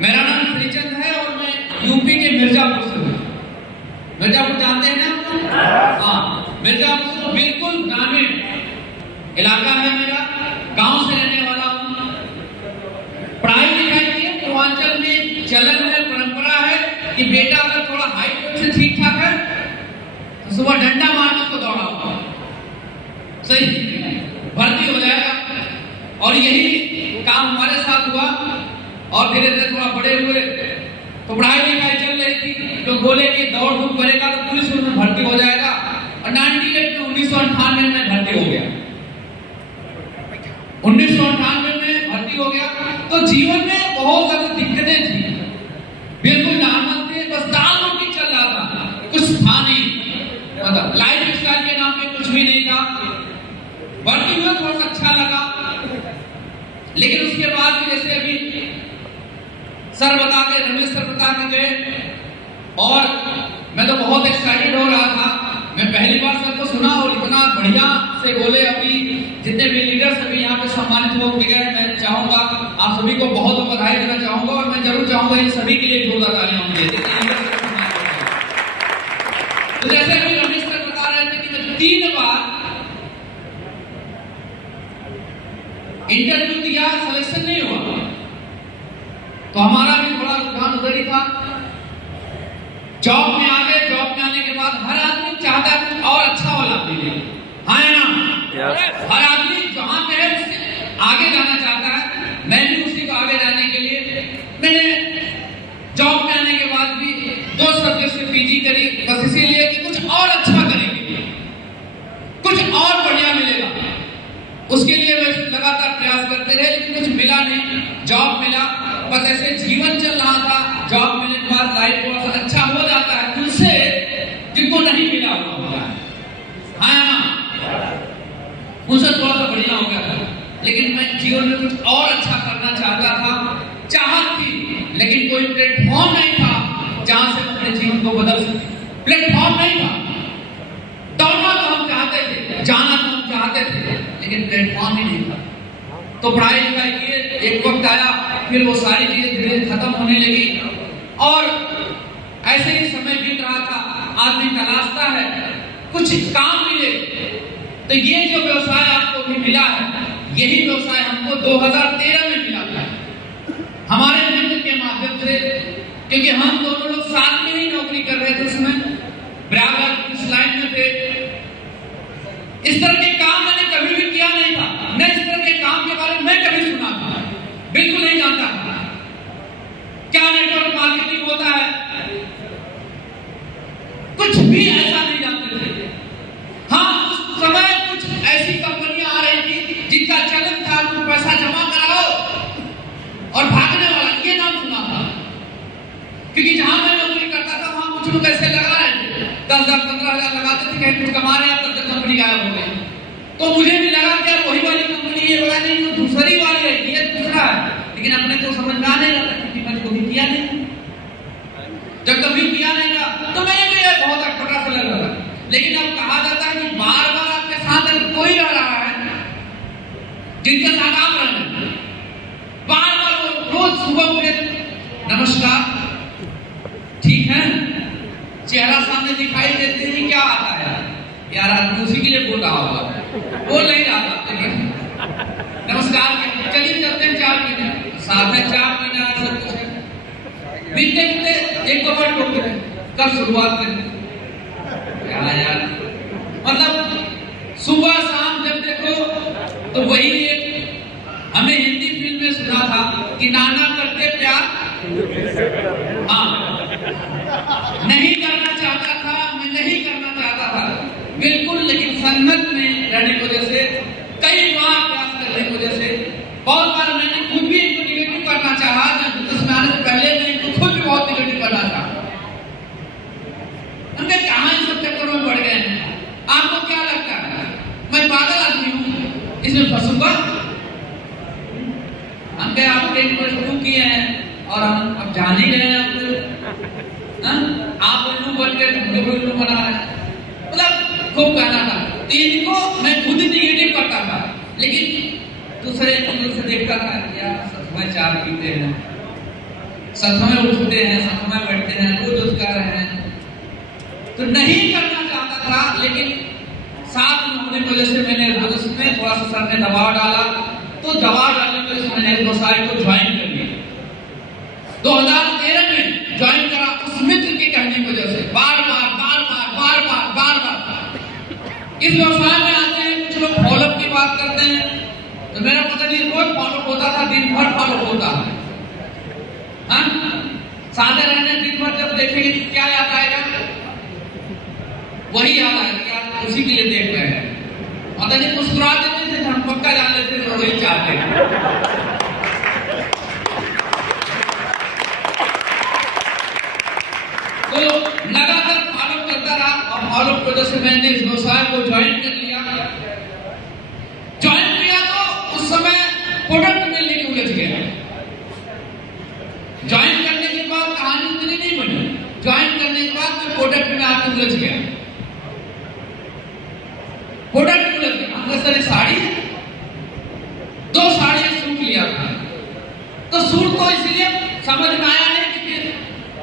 मेरा नाम श्रीचंद है और मैं यूपी के मिर्जापुर से हूँ। मिर्जापुर जानते हैं ना? हाँ, मिर्जापुर से बिल्कुल ग्रामीण इलाका है मेरा, गांव से रहने वाला हूँ। पढ़ाई लिखाई की पूर्वांचल में चलन है, परंपरा है कि बेटा अगर थोड़ा हाइट से ठीक ठाक है तो सुबह डंडा मारने उसको दौड़ाओ, सही भर्ती हो जाएगा। और यही काम हमारे साथ हुआ और धीरे धीरे थोड़ा बड़े हुए तो पढ़ाई लिखाई चल रही थी, लोग बोले कि दौड़ धूप करेगा तो पुलिस में भर्ती हो जाएगा। और 1998 में भर्ती हो गया, 1998 में भर्ती हो गया। तो जीवन में बहुत ज्यादा दिक्कतें थी, बिल्कुल नॉर्मल थे, बस दाल रोटी चल रहा था, कुछ था नहीं, मतलब लाइफ स्टाइल के नाम पे कुछ भी नहीं था। भर्ती हुआ थोड़ा सा अच्छा लगा, लेकिन उसके बाद भी जैसे अभी सर बता के, रमेश सर बता के गए और मैं तो बहुत एक्साइटेड हो रहा था। मैं पहली बार सर को सुना और इतना बढ़िया से बोले। अभी जितने भी लीडर्स अभी यहाँ पे सम्मानित लोग मिले हैं, मैं चाहूंगा आप सभी को बहुत बहुत बधाई देना चाहूंगा और मैं जरूर चाहूंगा इन सभी के लिए जोरदार तालियां होंगी। तो जैसे अभी रमेश सर बता रहे थे कि मैं 3 बार इंटरव्यू दिया, सिलेक्शन नहीं हुआ, तो हमारा भी थोड़ा रुझान उधर ही था। जॉब में आ गए, जॉब में आने के बाद हर आदमी चाहता है कुछ और अच्छा वाला मिले, हाँ है ना? हर आदमी जहां पे है उससे आगे जाना चाहता है। मैं भी उसी को आगे जाने के लिए मैंने जॉब में आने के बाद भी 2 सब्जेक्ट से पीजी करी, बस इसीलिए कि कुछ और अच्छा करेंगे, कुछ और बढ़िया मिलेगा। उसके लिए मैं लगातार प्रयास करते रहे, लेकिन कुछ मिला नहीं। जॉब मिला, बस ऐसे जीवन चल रहा था। जॉब मिलने के बाद लाइफ थोड़ा सा अच्छा हो जाता है, तुझसे जिनको नहीं मिला हुआ होता है, हाँ ना? उनसे थोड़ा सा बढ़िया हो गया था, लेकिन मैं जीवन में कुछ और अच्छा करना चाहता था, चाहत थी, लेकिन कोई प्लेटफॉर्म नहीं था जहां से अपने जीवन को बदल सके। प्लेटफॉर्म नहीं था। दौड़ना तो हम चाहते थे, जाना तो हम चाहते थे, लेकिन प्लेटफॉर्म ही नहीं था। तो पढ़ाई लिखाई किए, एक वक्त आया, फिर वो सारी चीजें धीरे धीरे खत्म होने लगी और ऐसे ही समय बीत रहा था। आदमी तलाशता है कुछ काम मिले, तो ये जो व्यवसाय आपको भी मिला है, यही व्यवसाय हमको 2013 में मिला था हमारे मित्र के माध्यम से, क्योंकि हम दोनों लोग साथ में ही नौकरी कर रहे थे, उसमें बराबर इस लाइन में थे। इस तरह के काम मैंने कभी भी किया नहीं था, न इस तरह के काम के बारे में मैं कभी सुना था, बिल्कुल नहीं जानता क्या नेटवर्क मार्केटिंग होता है, कुछ भी ऐसा नहीं जानते थे। हाँ, उस समय कुछ ऐसी कंपनियां आ रही थी जिनका चलन था तुम पैसा जमा कराओ और भागने वाला, ये नाम सुना था। क्योंकि जहां मैं नौकरी करता था वहां कुछ लोग ऐसे लगा रहे थे, 10,000 15,000 लगाते थे, कहीं कुछ कमा रहे हैं, तब तक कंपनी गायब हो गई। तो मुझे भी लगा कि वही वाली कंपनी, ये वाला नहीं, वो दूसरी वाली है, ये दूसरा है। लेकिन अपने को समझ में आने लगा क्योंकि मैंने कभी किया नहीं। जब कभी किया नहीं था तो मैंने भी बहुत अटपटा सा लग रहा था। लेकिन अब कहा जाता है कि बार बार आपके साथ अगर कोई रह रहा है जिनके साथ आप रह रहे हैं, बार बार वो रोज सुबह मुझे नमस्कार, ठीक है, चेहरा सामने दिखाई देते ही क्या आता है यार, आदमी उसी के लिए बोल रहा होगा, बोल नहीं रहा था, लेकिन नमस्कार चलिए चलते हैं 4 महीने साथ है, 4 महीना सब कुछ है, बीतते बीतते 1-2 बार टोकते हैं, कब शुरुआत करें यार, मतलब सुबह शाम जब देखो तो वही एक हमें हिंदी फिल्म में सुना था कि नाना करते प्यार, हाँ, नहीं करना चाहता था, मैं नहीं करना चाहता था बिल्कुल, लेकिन संगत में रहने की वजह से, कई बार प्रयास करने की वजह से, बहुत बार मैंने खुद भी इनको निगेटिव करना चाहा, जब आने से पहले मैं इनको खुद भी बहुत निगेटिव करना चाहा। हमने कहा इन सब चक्करों में बढ़ गए हैं, आपको क्या लगता है मैं पागल आदमी हूँ, इसमें फंसूंगा? हम क्या आपके इंटरव्यू किए हैं और हम अब जान ही रहे हैं, आप उल्लू बन गए, तुमको उल्लू बना रहे हैं, मतलब खूब कहना था। तो इनको मैं खुद ही निगेटिव करता था, लेकिन दूसरे से देखता था यार सब सुबह 4 पीते हैं, साथ में उठते हैं, साथ में बैठते हैं, रोज रोज कर रहे हैं, तो नहीं करना चाहता था, लेकिन साथ में होने की वजह से मैंने उसमें थोड़ा सा सर ने दबाव डाला, तो दबाव डालने की वजह से मैंने इस गोसाई को ज्वाइन कर लिया। 2013 में ज्वाइन करा उस मित्र के कहने की वजह से, बार बार इस व्यवसाय में आते हैं, कुछ लोग फॉलोअप की बात करते हैं, तो मेरा पता नहीं रोज फॉलोअप होता था, दिन भर फॉलोअप होता है। सादे रहने दिन भर जब देखेंगे क्या याद आएगा, वही याद आएगा, यार उसी के लिए देख रहे हैं। पता नहीं मुस्कुरा देते थे, हम पक्का जान लेते थे वही चाहते हैं। तो लगातार फॉलो करता रहा, और फॉलो की वजह से मैंने इस व्यवसाय को ज्वाइन कर लिया। ज्वाइन किया तो उस समय प्रोडक्ट में लेके उलझ गया। ज्वाइन करने के बाद कहानी उतनी नहीं बनी, ज्वाइन करने के बाद मैं प्रोडक्ट में आके उलझ गया। प्रोडक्ट में उलझ गया, हमने सर साड़ी 2 साड़ियां सूट लिया था, तो सूट तो इसलिए समझ में आया नहीं कि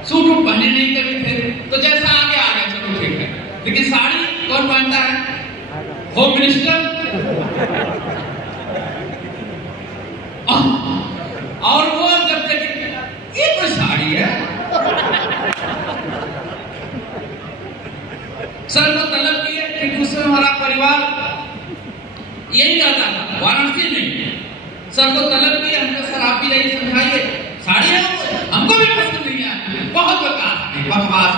सूट पहने नहीं कभी थे, तो जैसा आगे आ गया चलो ठीक है, लेकिन साड़ी कौन पहनता है? Home minister. और वो जब देखे ये कोई साड़ी है, सर को तलब किए, क्योंकि उसमें हमारा परिवार यही रहता था, वाराणसी में। सर को तलब किए, हमने सर आप ही रही समझाइए, साड़ी है हमको भी पसंद नहीं है, बहुत बकवास,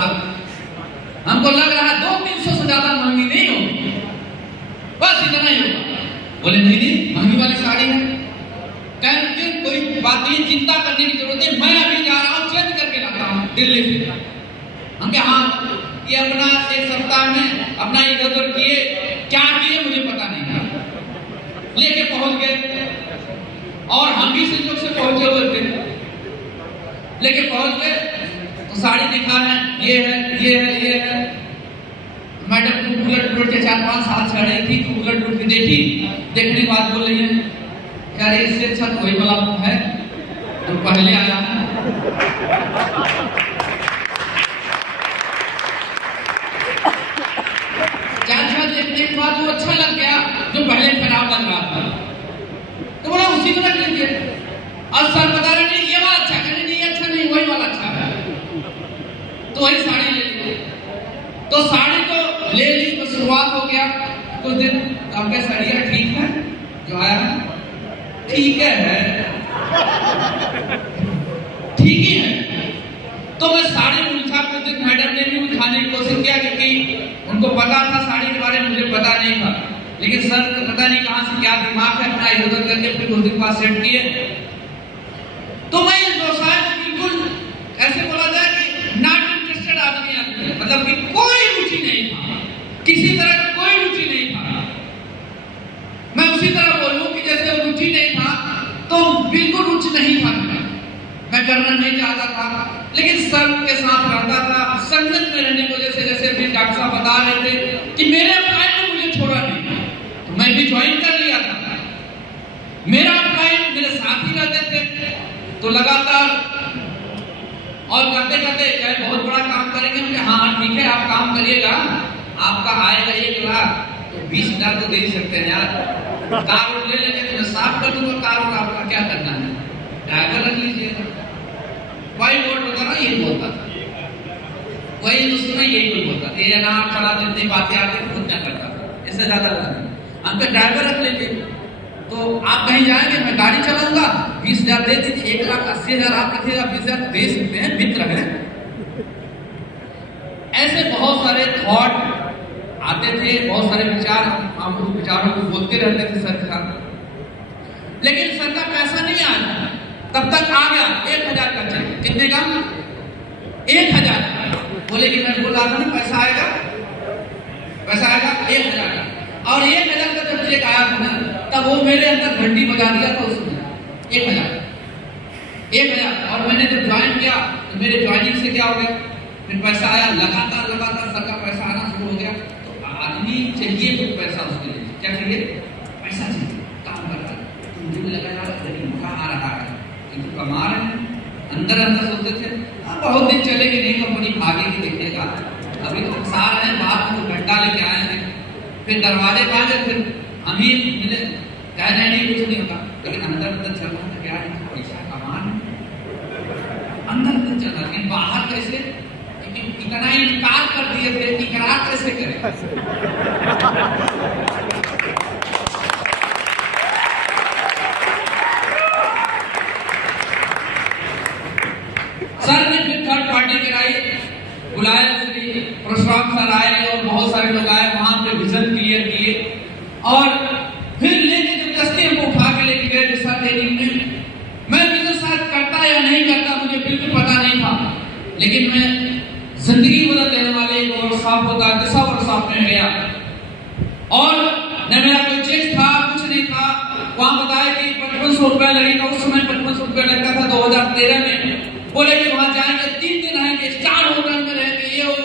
हमको लग रहा है 200-300 से ज्यादा महंगी नहीं होगी, बस इतना ही होगा। बोले नहीं महंगी वाली साड़ी है, कहते कोई बात नहीं, चिंता करने की जरूरत है, मैं अभी जा रहा हूँ, चेंज करके लाता हूँ दिल्ली से। हम क्या, हाँ ये अपना 1 सप्ताह में अपना इधर उधर किए, क्या किए मुझे पता नहीं था, लेके पहुंच गए, और हम भी संयोग से पहुंचे हुए थे, लेके पहुंच गए तो साड़ी दिखा है, ये है, ये है, ये है। मैडम को उलट पुलट के 4-5 साल से रही थी, तो उलट पुलट के देखी, देखने के बाद बोल रही है, यार इससे अच्छा कोई वाला है जो पहले आया है। देखने के बाद वो अच्छा लग गया जो पहले खराब लग रहा था, तो बोला उसी को रख लीजिए। और सर बता रहे नहीं ये वाला अच्छा, कहने नहीं अच्छा नहीं, वही वाला अच्छा है, तो वही साड़ी ले ली। तो साड़ी तो ले ली, तो शुरुआत हो गया कुछ दिन, आपके साड़ियाँ ठीक है जो आया है, ठीक है ठीक ही है। तो मैं साड़ी उलझा, कुछ दिन मैडम ने भी उलझाने की कोशिश किया, क्योंकि उनको पता था साड़ी के बारे में, मुझे पता नहीं था, लेकिन सर को पता नहीं कहां से क्या दिमाग है, अपना इधर उधर करके फिर 2 दिन बाद सेट किए। तो मैं इस व्यवसाय में बिल्कुल ऐसे बोला जाए कि नॉट इंटरेस्टेड आदमी है, मतलब कि कोई रुचि नहीं था, किसी तरह का कोई रुचि नहीं था। मैं उसी तरह बोलूं कि जैसे रुचि नहीं था, तो बिल्कुल रुचि नहीं था, मैं करना नहीं चाहता था, लेकिन सर के साथ रहता था, संगत में रहने की वजह से, जैसे अभी डॉक्टर साहब बता रहे थे कि मेरे अप्लाई ने मुझे छोड़ा नहीं, तो मैं भी ज्वाइन कर लिया था। मेरा अप्लाई मेरे साथ ही रहते थे, तो लगातार और करते करते चाहे बहुत बड़ा काम करेंगे, हाँ ठीक है आप काम करिएगा, आपका आएगा 1 लाख, तो 20,000 तो दे ही सकते हैं यार, कार ले लेंगे तो मैं साफ कर दूंगा कार, और आपका क्या करना है, ड्राइवर रख लीजिएगा। वही वोट होता ना, यही बोलता था, वही उसमें यही कुछ बोलता था, ये नाम चला जितनी बातें आती खुद क्या करता था, इससे ज्यादा हमको ड्राइवर रख लीजिए, तो आप कहीं जाएंगे मैं गाड़ी चलाऊंगा, 20,000 दे दीजिए, 1,80,000 आप रखिएगा, 20,000 दे सकते हैं, मित्र है। ऐसे बहुत सारे थॉट आते थे, बहुत सारे विचार, हम उस विचारों को बोलते रहते थे सर के साथ, लेकिन सर का पैसा नहीं आया। तब तक आ गया 1,000 का चेक, कितने का? 1,000। बोले कि मैं बोला था ना पैसा आएगा, पैसा आएगा 1,000 का, और 1,000 का जब चेक आया था ना, तब वो मेरे अंदर घंटी बजा दिया था उसने, 1,000। और मैंने जब ज्वाइन किया तो मेरे ज्वाइनिंग से क्या हो गया, फिर पैसा आया, लगातार सर का पैसा आना शुरू हो गया। तो आदमी चाहिए कुछ पैसा, उसके लिए क्या चाहिए? पैसा चाहिए, काम कर रहा है, मुझे लगा यार लेकिन कहाँ आ रहा है, तो कमा रहे हैं, अंदर अंदर सोचते थे बहुत दिन चलेगी नहीं, कंपनी भागेगी देखिएगा, अभी तो फंसा रहे हैं, बाहर में तो घंटा लेके आए थे, फिर दरवाजे पे आ गए, फिर हम ही मिले, कह रहे नहीं कुछ नहीं होता, लेकिन अंदर अंदर चल रहा था क्या पैसा कमान, अंदर अंदर चल रहा, लेकिन बाहर कैसे इतना इनकार कर दिए थे, इकरार कैसे करें। सर ने फिर थर्ड पार्टी कराई, बुलाए श्री परशुराम सर आए और बहुत सारे लोग आए, वहां पे विजन क्लियर किए और फिर लेके जबरदस्ती हमको उठा के लेके गए दिशा ट्रेनिंग में। मैं बिजनेस शायद करता या नहीं करता मुझे बिल्कुल पता नहीं था, लेकिन मैं जिंदगी बदल देने वाले एक वर्कशॉप होता है, दिशा वर्कशॉप में गया और न मेरा कोई चेक था, कुछ नहीं था। वहां बताया कि 5500 रुपया लगेगा, उस समय 5500 रुपया लगता था 2013 में। बोले कि वहां जाएंगे 3 दिन आएंगे, स्टार होटल में रहेंगे, ये वो।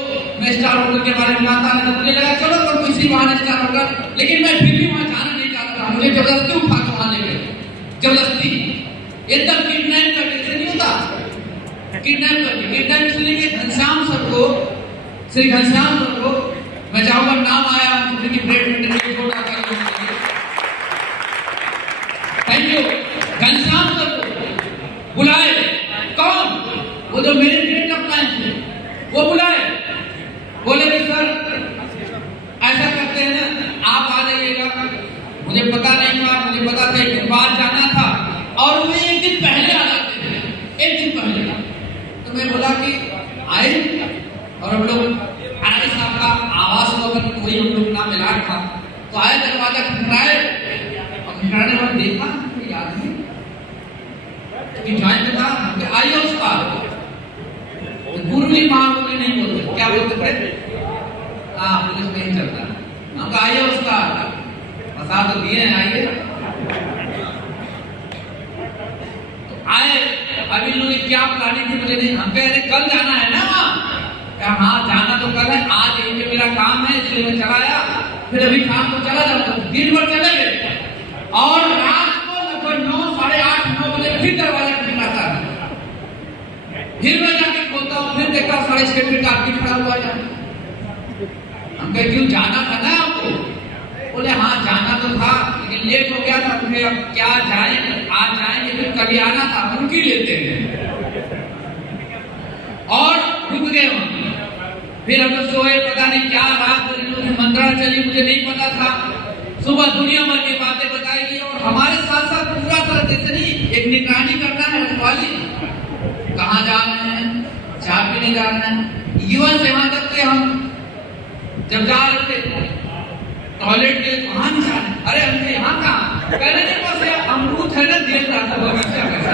मैं स्टार होटल के बारे में जानता नहीं, तो मुझे लगा चलो तो किसी बहाने स्टार होटल, लेकिन मैं फिर भी वहां जाना नहीं चाहता था। मुझे जबरदस्ती उठा के वहां ले गए, जबरदस्ती, एकदम किडनैप करके से नहीं होता, किडनैप करके, किडनैप से लेके घनश्याम सर को, श्री घनश्याम सर को, मैं चाहूंगा नाम आया उनकी ब्रेड में छोटा कर, थैंक यू, घनश्याम सर को बुलाए। कौन? वो जो मेरे फ्रेंड अप्लाई थे वो बुलाए, बोले कि सर ऐसा करते हैं ना, आप आ जाइएगा। मुझे पता नहीं था, मुझे पता था एक दिन बाद जाना था और वो एक दिन पहले आ जाते थे, एक दिन पहले। तो मैं बोला कि आए और हम लोग आए, साहब का आवाज वगैरह कोई हम लोग ना मिला था, तो आए, दरवाजा खटखटाए और खटखटाने के बाद देखा कोई आदमी कि ज्वाइन था, आइए उसका पूर्वी मां बोले नहीं बोलते, क्या बोलते थे, हाँ पुलिस नहीं चलता, हम कहा आइए उसका बता तो दिए हैं, आइए। तो आए, अभी लोग क्या प्लानिंग थी मुझे नहीं, हम कह रहे कल जाना है ना वहाँ, क्या हाँ जाना तो कल है, आज यही पे मेरा काम है इसलिए मैं चला आया, फिर अभी शाम को चला जाऊंगा। दिन भर चले गए और रात को लगभग 9, 8:30, 9 बजे फिर दरवाजा खटखटाता है, फिर मैं जाके खोलता हूँ, फिर देखता हूँ 6:30 मिनट आदमी खड़ा हुआ है। हम कहे क्यों जाना था ना आपको? बोले हाँ जाना तो था लेकिन लेट हो गया था, फिर अब क्या जाए, आज जाएंगे फिर कभी आना था, रुक ही लेते हैं और रुक गए वहां। फिर हम लोग सोए, पता नहीं क्या रात की मंत्रणा चली, मुझे नहीं पता था। सुबह दुनिया भर की बातें बताई गई और हमारे साथ साथ पूरा तरह से नहीं, एक निगरानी करना है रखवाली, कहाँ जा रहे हैं, चाय पीने जा रहे हैं, इवन से वहां तक के हम जब जा रहे थे टॉयलेट के वहां नहीं जा रहे, अरे हमने यहाँ कहाँ, पहले नहीं बस अमरूद है ना देख रहा था बगीचा कैसा।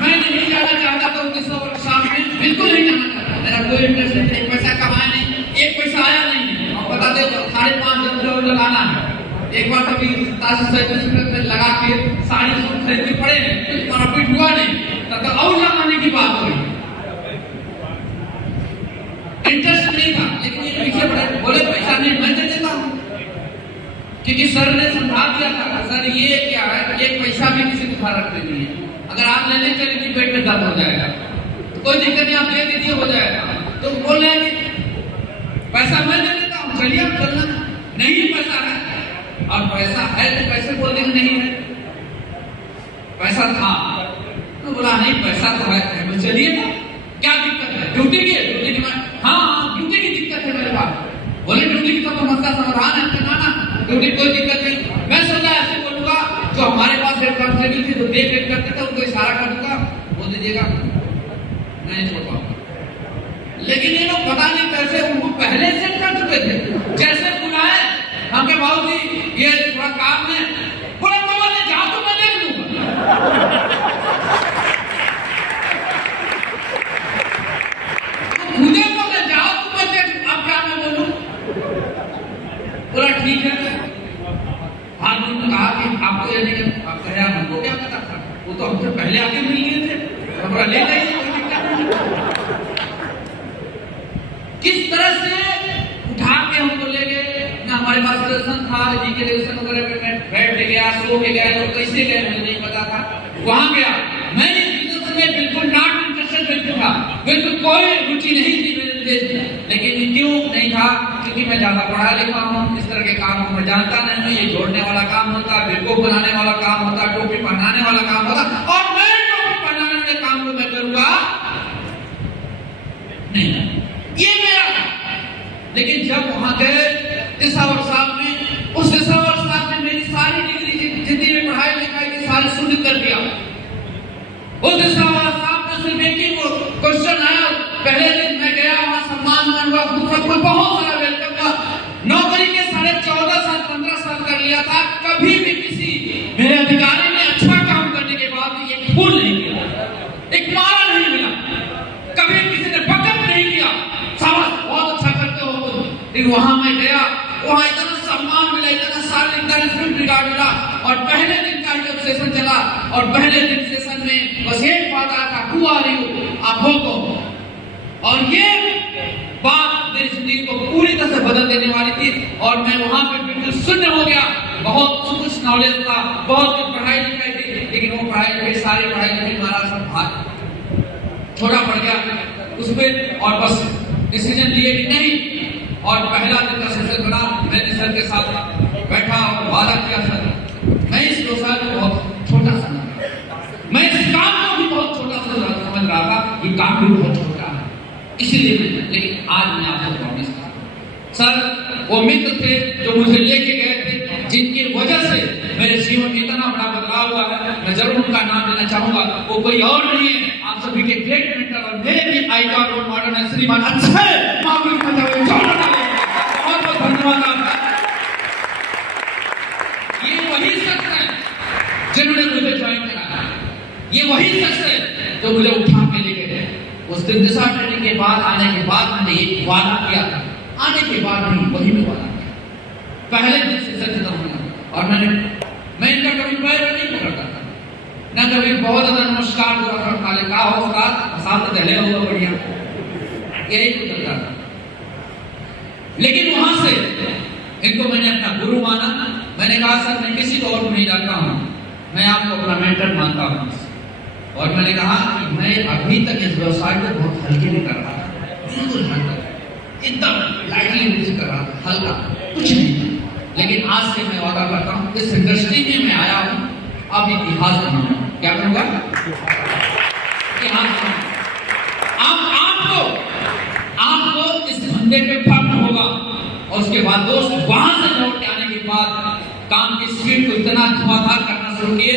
मैं नहीं जाना चाहता था उनके वर्कशॉप में, बिल्कुल नहीं जाना चाहता, मेरा कोई इंटरेस्ट नहीं, एक पैसा कमाया नहीं, एक पैसा आया नहीं। और बता दे 5.5 लगाना है, एक बार कभी 37 रुपये लगा के साड़ी सूट खरीदने पड़े, प्रॉफिट हुआ नहीं, तब तक और जमाने की बात हुई, इंटरेस्ट नहीं था। लेकिन ये पीछे पड़े, बोले पैसा नहीं मैं दे देता हूँ, क्योंकि सर ने समझा दिया था, सर ये क्या है, एक पैसा भी किसी को फर्क नहीं है, अगर आप लेने चले कि पेट में दर्द हो जाएगा, तो कोई दिक्कत नहीं, आप दे दीजिए हो जाएगा। तो बोल रहे हैं कि पैसा मैं दे देता हूँ, चलिए आप चलना, नहीं पैसा है, और पैसा है तो पैसे बोल देंगे नहीं है, पैसा था तो बोला नहीं पैसा तो है, तो चलिए ना, क्या दिक्कत है, ड्यूटी की, ड्यूटी की, हाँ ड्यूटी की दिक्कत है मेरे पास। बोले ड्यूटी की तो मसला समाधान है ना, ड्यूटी कोई दिक्कत नहीं। मैं सोचा ऐसे बोलूंगा, जो हमारे पास हेड कांस्टेबल थे तो देख रेख करते थे, उनको इशारा कर दूंगा, बोल दीजिएगा नहीं छोड़ पाऊंगा। लेकिन ये लोग पता नहीं कैसे उनको पहले से कर चुके थे, जैसे बुलाए हम के बाबू जी ये थोड़ा काम है, बोले बोले जाओ तो मैं देख लूंगा, मुझे बोले जाओ तो मैं देख, अब क्या मैं बोलूं? बोला ठीक है। आदमी ने कहा कि आपको ये नहीं, आप कहे हमको क्या पता था, वो तो हमसे पहले आके मिल गए थे, हमारा ले गए, कोई दिक्कत नहीं। किस तरह से उठा के हमको ले गए, ना हमारे पास दर्शन था, जी के दर्शन वगैरह में बैठ के गया, सो के गया, तो कैसे गया मुझे नहीं पता था। वहां गया, मैं बिजनेस में बिल्कुल नॉट इंटरेस्टेड बिल्कुल था, बिल्कुल कोई रुचि नहीं थी मेरे लिए। लेकिन क्यों नहीं था? क्योंकि मैं ज्यादा पढ़ा लिखा हूँ, इस तरह के काम मैं जानता नहीं हूँ। ये जोड़ने वाला काम होता, बेवकूफ बनाने वाला काम होता, टोपी पहनाने वाला काम होता, और मैं टोपी पहनाने वाले काम को मैं करूंगा नहीं, ये मेरा। लेकिन जब वहां गए दिसावर साहब ने, उस दिसावर साहब ने मेरी सारी डिग्री जितनी भी पढ़ाई लिखाई की सारी शुरू कर दिया। उस दिसावर साहब ने सिर्फ एक ही क्वेश्चन आया, पहले दिन मैं गया वहां सम्मान हुआ, दूसरा बहुत सारा वेलकम हुआ। नौकरी के 14.5 साल 15 साल कर लिया था, कभी भी किसी मेरे अधिकारी ने अच्छा काम करने के बाद एक फूल नहीं किया, एक माला नहीं मिला, कभी किसी ने बकत नहीं किया, शाबाश बहुत अच्छा करते हो तुम। लेकिन वहां मैं गया, वहां इतना सम्मान मिला, इतना साल इंक्रीमेंट रिगार्ड मिला, और पहले दिन का जब सेशन चला, और पहले दिन सेशन में बस एक बात आया था, हु आर यू, आप हो कौन? और ये बात मेरी जिंदगी को पूरी तरह से बदल देने वाली थी। और मैं वहां पे बिल्कुल शून्य हो गया, बहुत कुछ नॉलेज था, बहुत कुछ पढ़ाई लिखाई थी, लेकिन वो पढ़ाई लिखाई सारी पढ़ाई लिखाई हमारा सब भाग छोड़ा पड़ गया उसमें, और बस डिसीजन लिए कि नहीं। और पहला दिन का सेशन बना, मैंने सर के साथ बैठा और वादा किया, सर मैं इस व्यवसाय को बहुत छोटा समझ, मैं इस काम को भी बहुत छोटा समझ रहा था, ये काम भी बहुत छोटा है, इसीलिए। लेकिन आज मैं आपको प्रॉमिस करता हूं, सर वो मित्र थे जो मुझे लेके गए थे, जिनकी वजह से मेरे जीवन में इतना बड़ा बदलाव हुआ है, मैं जरूर उनका नाम लेना चाहूंगा। वो कोई और नहीं है, आप सभी के ग्रेट मेंटर और मेरे भी आइकॉन रोल मॉडल है श्रीमान अक्षय मामूल खंडवे। बहुत बहुत धन्यवाद आपका। ये वही शख्स है जिन्होंने मुझे ज्वाइन कराया, ये वही शख्स है जो मुझे उठा के लेके गए। उस दिन दिशा ट्रेनिंग के बाद, आने के बाद मैंने एक वादा किया था, आने के बाद नहीं वही में वादा किया, पहले दिन से सच होना। और मैं इनका कभी पैर नहीं पकड़ता था, न कभी बहुत ज्यादा नमस्कार हुआ था, खाली का हो साथ चले हुआ बढ़िया, यही करता था। लेकिन वहां से इनको मैंने अपना गुरु माना। मैंने कहा सर मैं किसी को और नहीं जानता हूं, मैं आपको अपना मेंटर मानता हूं। और मैंने कहा कि मैं अभी तक इस व्यवसाय को बहुत हल्के में कर रहा था, बिल्कुल हल्का, एकदम लाइटली कर रहा था, हल्का कुछ नहीं। लेकिन आज से मैं वादा करता हूं, इस इंडस्ट्री में मैं आया हूं, अब इतिहास बनाऊंगा। क्या करूंगा? इतिहास। आपको इस धंधे पे फर्क होगा। और उसके बाद दोस्त वहां से लौट के आने के बाद काम की स्पीड को इतना धुआंधार करना शुरू किए,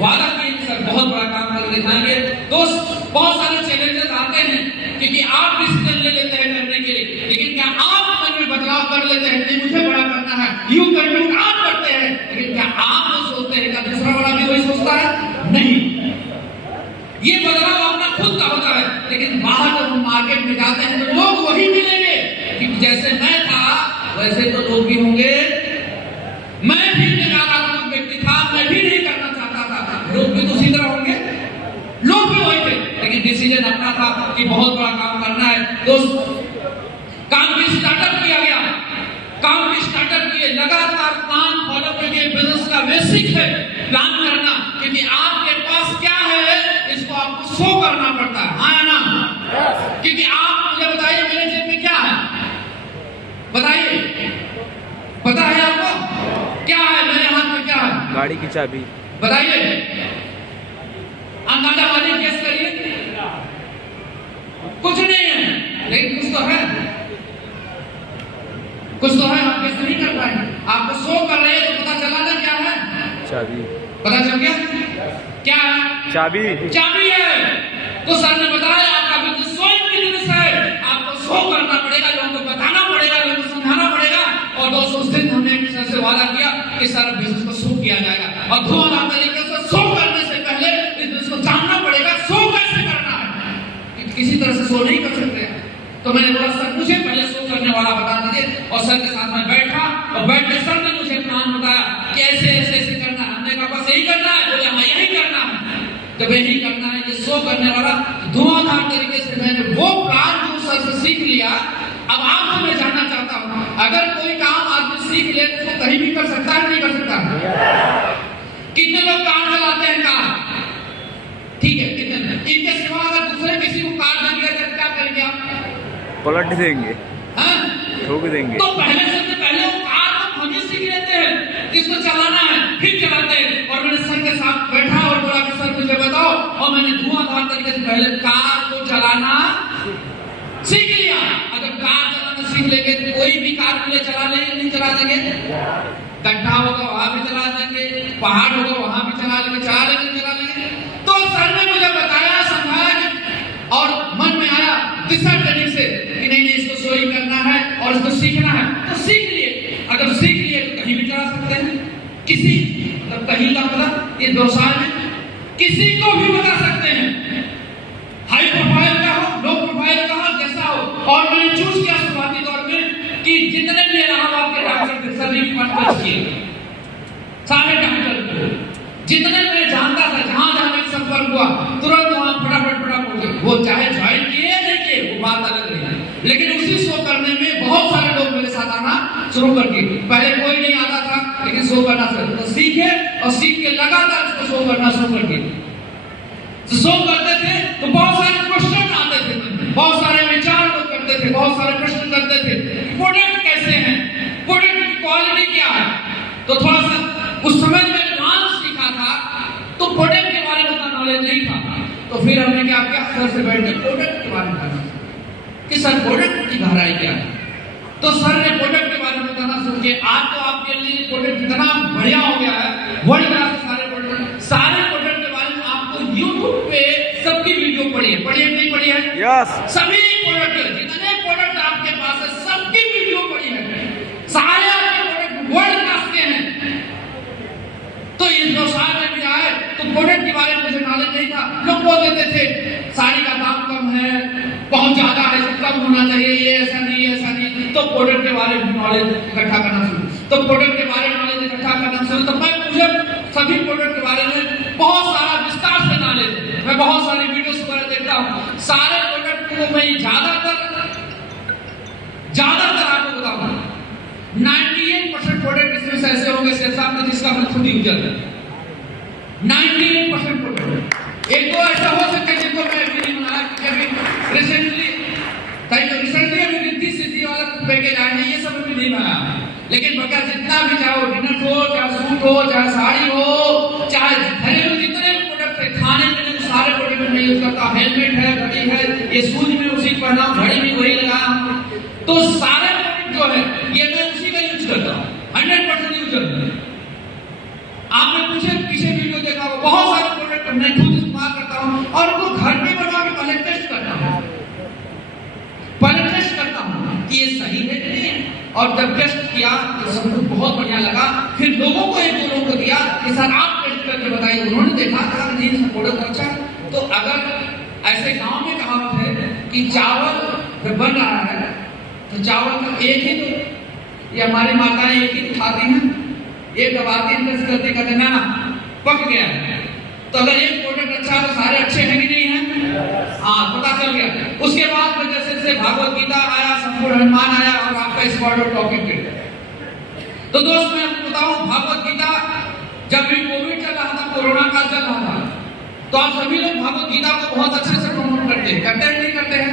वादा किए कि सर बहुत बड़ा काम कर दिखाएंगे। दोस्त बहुत सारे चैलेंजेस आते हैं, क्योंकि आप डिसीजन ले लेते हैं करने के लिए, लेकिन क्या आप मन में बदलाव कर लेते हैं कि मुझे बड़ा करना है, यू कर लूं, आप करते हैं, लेकिन क्या आप वो सोचते हैं कि दूसरा बड़ा भी वही सोचता है? नहीं, ये बदलाव अपना खुद का होता है। लेकिन बाहर जब हम मार्केट में जाते हैं तो लोग वही मिलेंगे, क्योंकि जैसे मैं था वैसे तो लोग भी होंगे। मैं भी नकारात्मक व्यक्ति था, मैं भी नहीं करना चाहता था, लोग भी तो उसी तरह होंगे, लोग भी वही थे। लेकिन डिसीजन अपना था कि बहुत बड़ा काम करना है। दोस्त काम भी स्टार्टअप किया गया, काम भी स्टार्टअप किए, लगातार प्लान फॉलो करके। बिजनेस का बेसिक है प्लान करना, क्योंकि आपके पास क्या है इसको आपको शो करना पड़ता है, हाँ ना? क्योंकि आप मुझे बताइए मेरे जेब में क्या है, बताइए, पता है आपको क्या है? मेरे हाथ में क्या है? गाड़ी की चाबी। बताइए, अंदाजा वाली गेस करिए। कुछ नहीं है, लेकिन कुछ तो है, कुछ तो है, आप गेस नहीं कर पाएंगे। आपको शो कर रहे हैं तो पता चला ना क्या है? चाबी। पता चल गया क्या है? चाबी। चाबी है। तो सर ने बताया आपका बिजनेस सोइंग बिजनेस है, आपको शो करना पड़ेगा, लोगों को बताना पड़ेगा, लोगों को समझाना पड़ेगा। और दोस्तों उस दिन हमने सर से वादा किया कि सर बिजनेस को शो किया जाएगा, और धुआंधार तरीके से शो करने से पहले इस बिजनेस को जानना पड़ेगा शो कैसे करना है, किसी तरह से शो नहीं कर सकते। तो मैंने बोला सर मुझे पहले शो करने वाला बता दीजिए। और सर के साथ मैं बैठा, और बैठ के सर ने मुझे प्लान बताया कि ऐसे ऐसे ऐसे करना है। हमने कहा बस यही करना है? बोले हाँ यही करना है। जब यही करना है, ये शो करने वाला, धुआंधार तरीके से मैंने वो प्लान जो सर से सीख लिया। अब आपको मैं जानना चाहता हूँ, अगर कोई काम आदमी सीख ले तो कहीं भी कर सकता है, नहीं कर सकता? कितने लोग कार चलाते हैं कार, ठीक है, कितने? इनके सिवा अगर दूसरे किसी को कार दे दिया जाए क्या करेंगे आप? पलट देंगे, हाँ, ठोक देंगे। तो सबसे पहले वो कार हम ही सीख लेते हैं किसको चलाना है, फिर चलाते हैं। और मैंने सर के साथ बैठा और बोला कि सर मुझे बताओ, और मैंने धुआंधार तरीके से पहले कार को चलाना सीख लिया। अगर कार चलाना सीख लेंगे तो कोई भी कार को चला लेंगे, नहीं चला देंगे? गड्ढा होगा वहां भी चला देंगे, पहाड़ होगा वहां भी चला लेंगे, चला लेंगे। तो सर ने मुझे बताया, समझाया और मन में आया तीसरा ट्रेनिंग से कि नहीं इसको सोई करना है और इसको सीखना है, तो सीख लिए। अगर सीख लिए तो कहीं भी चला सकते हैं, किसी मतलब कहीं का मतलब ये व्यवसाय में किसी को भी बता सकते हैं, हाई प्रोफाइल का हो, लो प्रोफाइल का हो, जैसा हो। और मैंने चूज किया शुरुआती दौर में कि जितने भी इलाहाबाद के डॉक्टर थे सभी पढ़ किए, सारे डॉक्टर जितने मैं जानता था, जहां जहां मेरा संपर्क हुआ तुरंत वहां फटाफट वो चाहे ज्वाइन किए या नहीं किए वो बात अलग रही, लेकिन उसी शो करने में बहुत सारे लोग मेरे साथ आना शुरू कर दिए। पहले कोई नहीं आता था, लेकिन शो करना शुरू तो सीखे और सीख के लगातार उसको शो करना शुरू कर दिए। तो शो करते थे तो बहुत सारे क्वेश्चन आते थे, बहुत सारे विचार लोग करते थे, बहुत सारे प्रश्न करते थे, प्रोडक्ट कैसे हैं, प्रोडक्ट की क्वालिटी क्या है। तो थोड़ा सा उस समय में डांस सीखा था तो प्रोडक्ट के बारे में उतना नॉलेज नहीं था, तो फिर हमने क्या किया, सर से बैठ के प्रोडक्ट के बारे में बताना कि सर प्रोडक्ट की गहराई क्या है। तो सर ने प्रोडक्ट के बारे में बताना शुरू किया। आज तो आपके लिए प्रोडक्ट इतना बढ़िया हो गया है, वर्ल्ड क्लास सारे प्रोडक्ट के बारे में आपको यूट्यूब पे सबकी वीडियो पढ़ी है, नहीं पढ़ी है? यस। सभी प्रोडक्ट, जितने प्रोडक्ट आपके पास है सबकी वीडियो पढ़ी है, सारे आपके प्रोडक्ट वर्ल्ड क्लास के हैं। तो इस व्यवसाय में भी आए तो प्रोडक्ट के बारे में मुझे नॉलेज नहीं था। लोग बोल देते थे साड़ी का दाम कम है, बहुत ज्यादा है, कम होना चाहिए, ये ऐसा नहीं, ऐसा नहीं। तो प्रोडक्ट के बारे में नॉलेज इकट्ठा करना शुरू, तो प्रोडक्ट के बारे में नॉलेज इकट्ठा करना शुरू, तो मुझे सभी प्रोडक्ट के बारे में बहुत सारा विस्तार से नॉलेज, मैं बहुत सारी वीडियोस वगैरह देखता हूँ। सारे प्रोडक्ट को मैं ज्यादातर आपको बताऊंगा 98% प्रोडक्ट इसमें से ऐसे होंगे साहब जिसका मैं खुद यूजर है। 98% प्रोडक्ट, एक दो ऐसा हो सकता है जिनको मैं अभी नहीं बनाया, क्योंकि रिसेंटली अभी रिद्धि सिद्धि वाला पैकेज आए हैं, ये सब अभी नहीं बनाया। लेकिन बका जितना भी चाहो, डिनर हो, चाहे सूट हो, चाहे साड़ी हो, चाहे घरेलू जितने भी प्रोडक्ट है, खाने पीने के सारे प्रोडक्ट में यूज करता हूँ। हेलमेट है, घड़ी है, ये शूज में उसी पहना, घड़ी भी वही लगाया, तो सारे प्रोडक्ट जो है ये मैं उसी का यूज करता हूँ, 100% यूज करता हूँ। आपने पीछे वीडियो देखा हो, बहुत सारे प्रोडक्ट मैं खुद इस्तेमाल करता हूँ और उनको घर में बना के पहले टेस्ट करता हूँ कि ये सही है कि नहीं। और जब टेस्ट किया तो सबको बहुत बढ़िया लगा, फिर लोगों को एक दो लोगों को दिया कि सर आप टेस्ट करके बताइए, उन्होंने देखा था नहीं प्रोडक्ट अच्छा। तो अगर ऐसे गांव में कहावत है कि चावल जब बन रहा है तो चावल का एक ही, तो ये हमारी माताएं एक ही खाती हैं, एक दबाती हैं, टेस्ट करते करते ना पक गया है। तो अगर एक प्रोडक्ट अच्छा है तो सारे अच्छे हैं कि नहीं है? हाँ, पता चल गया। उसके बाद में जैसे भागवत गीता आया, संपूर्ण हनुमान आया और आपका स्पॉट टॉकिंग ट्रेड। तो दोस्त मैं आपको बताऊं, भागवत गीता जब भी कोविड चल रहा था, कोरोना काल चल रहा था, तो आप सभी लोग भागवत गीता को बहुत अच्छे से प्रमोट करते हैं, करते हैं नहीं करते हैं?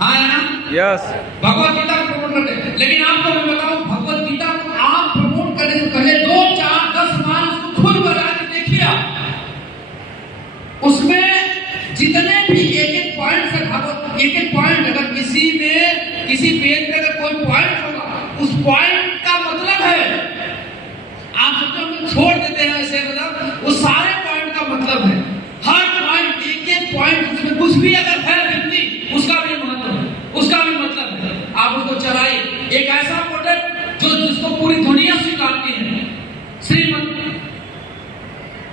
हाँ है ना? यस। भगवत गीता को प्रमोट करते हैं, लेकिन आपको मैं बताऊं, भगवत गीता को आप प्रमोट करने से पहले 2, 4, 10 बार उसको खुद बना के देखिए। उसमें जितने भी एक पॉइंट से भागवत, एक पॉइंट, अगर किसी पेज पे अगर कोई पॉइंट होगा, उस पॉइंट का मतलब है, आप सोचो छोड़ देते हैं ऐसे, मतलब उस सारे पॉइंट का मतलब है, हर पॉइंट, एक पॉइंट, उसमें कुछ भी अगर है व्यक्ति, उसका भी महत्व है, उसका भी मतलब है। आप उसको चलाइए, एक ऐसा प्रोडक्ट जो जिसको पूरी दुनिया स्वीकारती है, श्रीमद्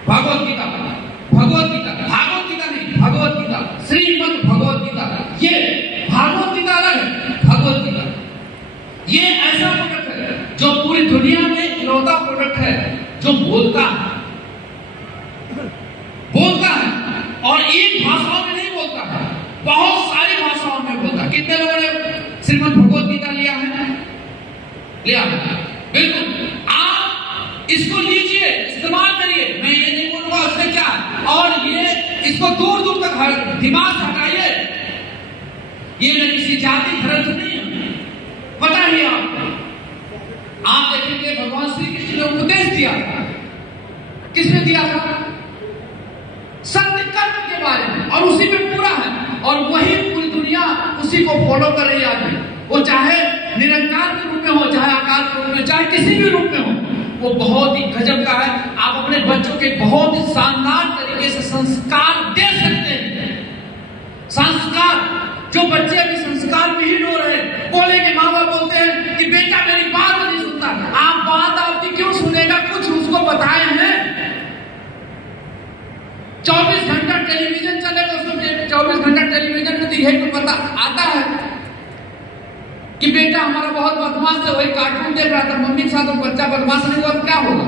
भगवत गीता नहीं, भगवत गीता, श्रीमद् भगवत गीता। ये भागवत गीता अलग है, भगवत गीता ये ऐसा प्रोडक्ट है जो पूरी दुनिया में इकलौता प्रोडक्ट है जो बोलता है और एक भाषाओं में नहीं बोलता है, बहुत सारी भाषाओं में बोलता है। कितने लोगों ने श्रीमद् भगवत गीता लिया है? लिया बिल्कुल आप इसको लीजिए, इस्तेमाल करिए, मैं ये नहीं बोलूंगा उससे क्या, और ये इसको दूर दूर तक दिमाग से हटाइए। ये न किसी जाति धर्म से नहीं है, पता ही आपको। आप देखेंगे भगवान श्री कृष्ण ने उपदेश दिया था, किसने दिया था? सत्य कर्म के बारे में, और उसी में पूरा है, और वही पूरी दुनिया उसी को फॉलो कर रही है आदमी। वो चाहे निरंकार के रूप में हो, चाहे आकार के रूप में, चाहे किसी भी रूप में हो, वो बहुत ही गजब का है। आप अपने बच्चों के बहुत ही शानदार तरीके से संस्कार दे सकते हैं। संस्कार, जो बच्चे अभी संस्कार विहीन हो रहे हैं, बोलेंगे, माँ बाप बोलते हैं कि बेटा मेरी बात नहीं सुनता। आप बात आपकी क्यों सुनेगा? कुछ उसको बताए हैं? 24 घंटा टेलीविजन चलेगा, उसको 24 घंटा टेलीविजन में दिखे तो पता आता है कि बेटा हमारा बहुत बदमाश है, वही कार्टून देख रहा था मम्मी के साथ, तो बच्चा बदमाश नहीं हुआ तो क्या होगा?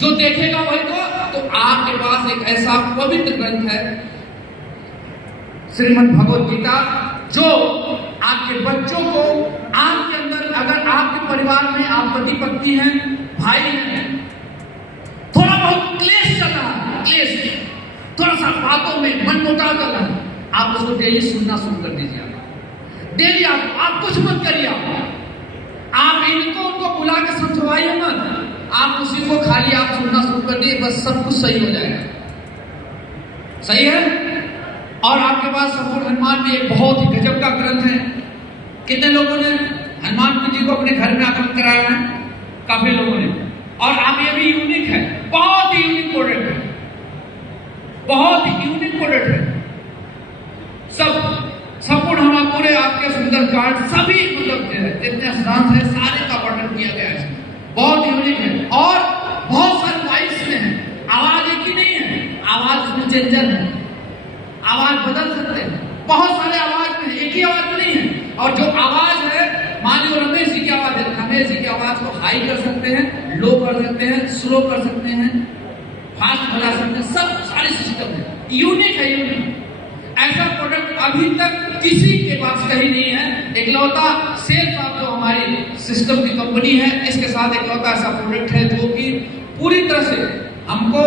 जो देखेगा वही तो आपके पास एक ऐसा पवित्र ग्रंथ है श्रीमद् भगवत गीता, जो आपके बच्चों को, आपके अंदर, अगर आपके परिवार में आप पति पत्नी हैं, भाई हैं, थोड़ा बहुत क्लेश चल रहा है, क्लेश, थोड़ा सा बातों में मनमुटाव चल रहा है, आप उसको डेली सुनना शुरू कर दीजिए। डेली आप कुछ मत करिए, आप इनको उनको बुला के समझवाइए मत, आप उसी को खाली आप सुनना शुरू कर दिए, बस सब कुछ सही हो जाएगा। सही है? और आपके पास संपूर्ण हनुमान में एक बहुत ही गजब का ग्रंथ है। कितने लोगों ने हनुमान जी को अपने घर में आगमन कराया है? काफी लोगों ने। और आप ये भी यूनिक है, बहुत ही यूनिक प्रोडक्ट है, बहुत ही यूनिक प्रोडक्ट है। सब संपूर्ण हमारा पूरे आपके सुंदर कार्ड सभी मतलब जितने सिद्धांत है सारे का वर्णन किया गया है, बहुत यूनिक है, और बहुत सारे वॉइस में है। आवाज एक ही नहीं है, आवाज में चेंजर है, आवाज बदल सकते हैं, बहुत सारे आवाज में, एक ही आवाज में नहीं है। और जो आवाज है, मान लो रमेश जी की आवाज है, रमेश जी की आवाज को हाई कर सकते हैं, लो कर सकते हैं, स्लो कर सकते हैं, फास्ट बना सकते हैं, सब सारे सिस्टम है, यूनिक है, यूनिक। ऐसा प्रोडक्ट अभी तक किसी के पास कहीं नहीं है। इकलौता सेल्स ऑफ जो हमारी सिस्टम की कंपनी है, इसके साथ इकलौता ऐसा प्रोडक्ट है जो कि पूरी तरह से हमको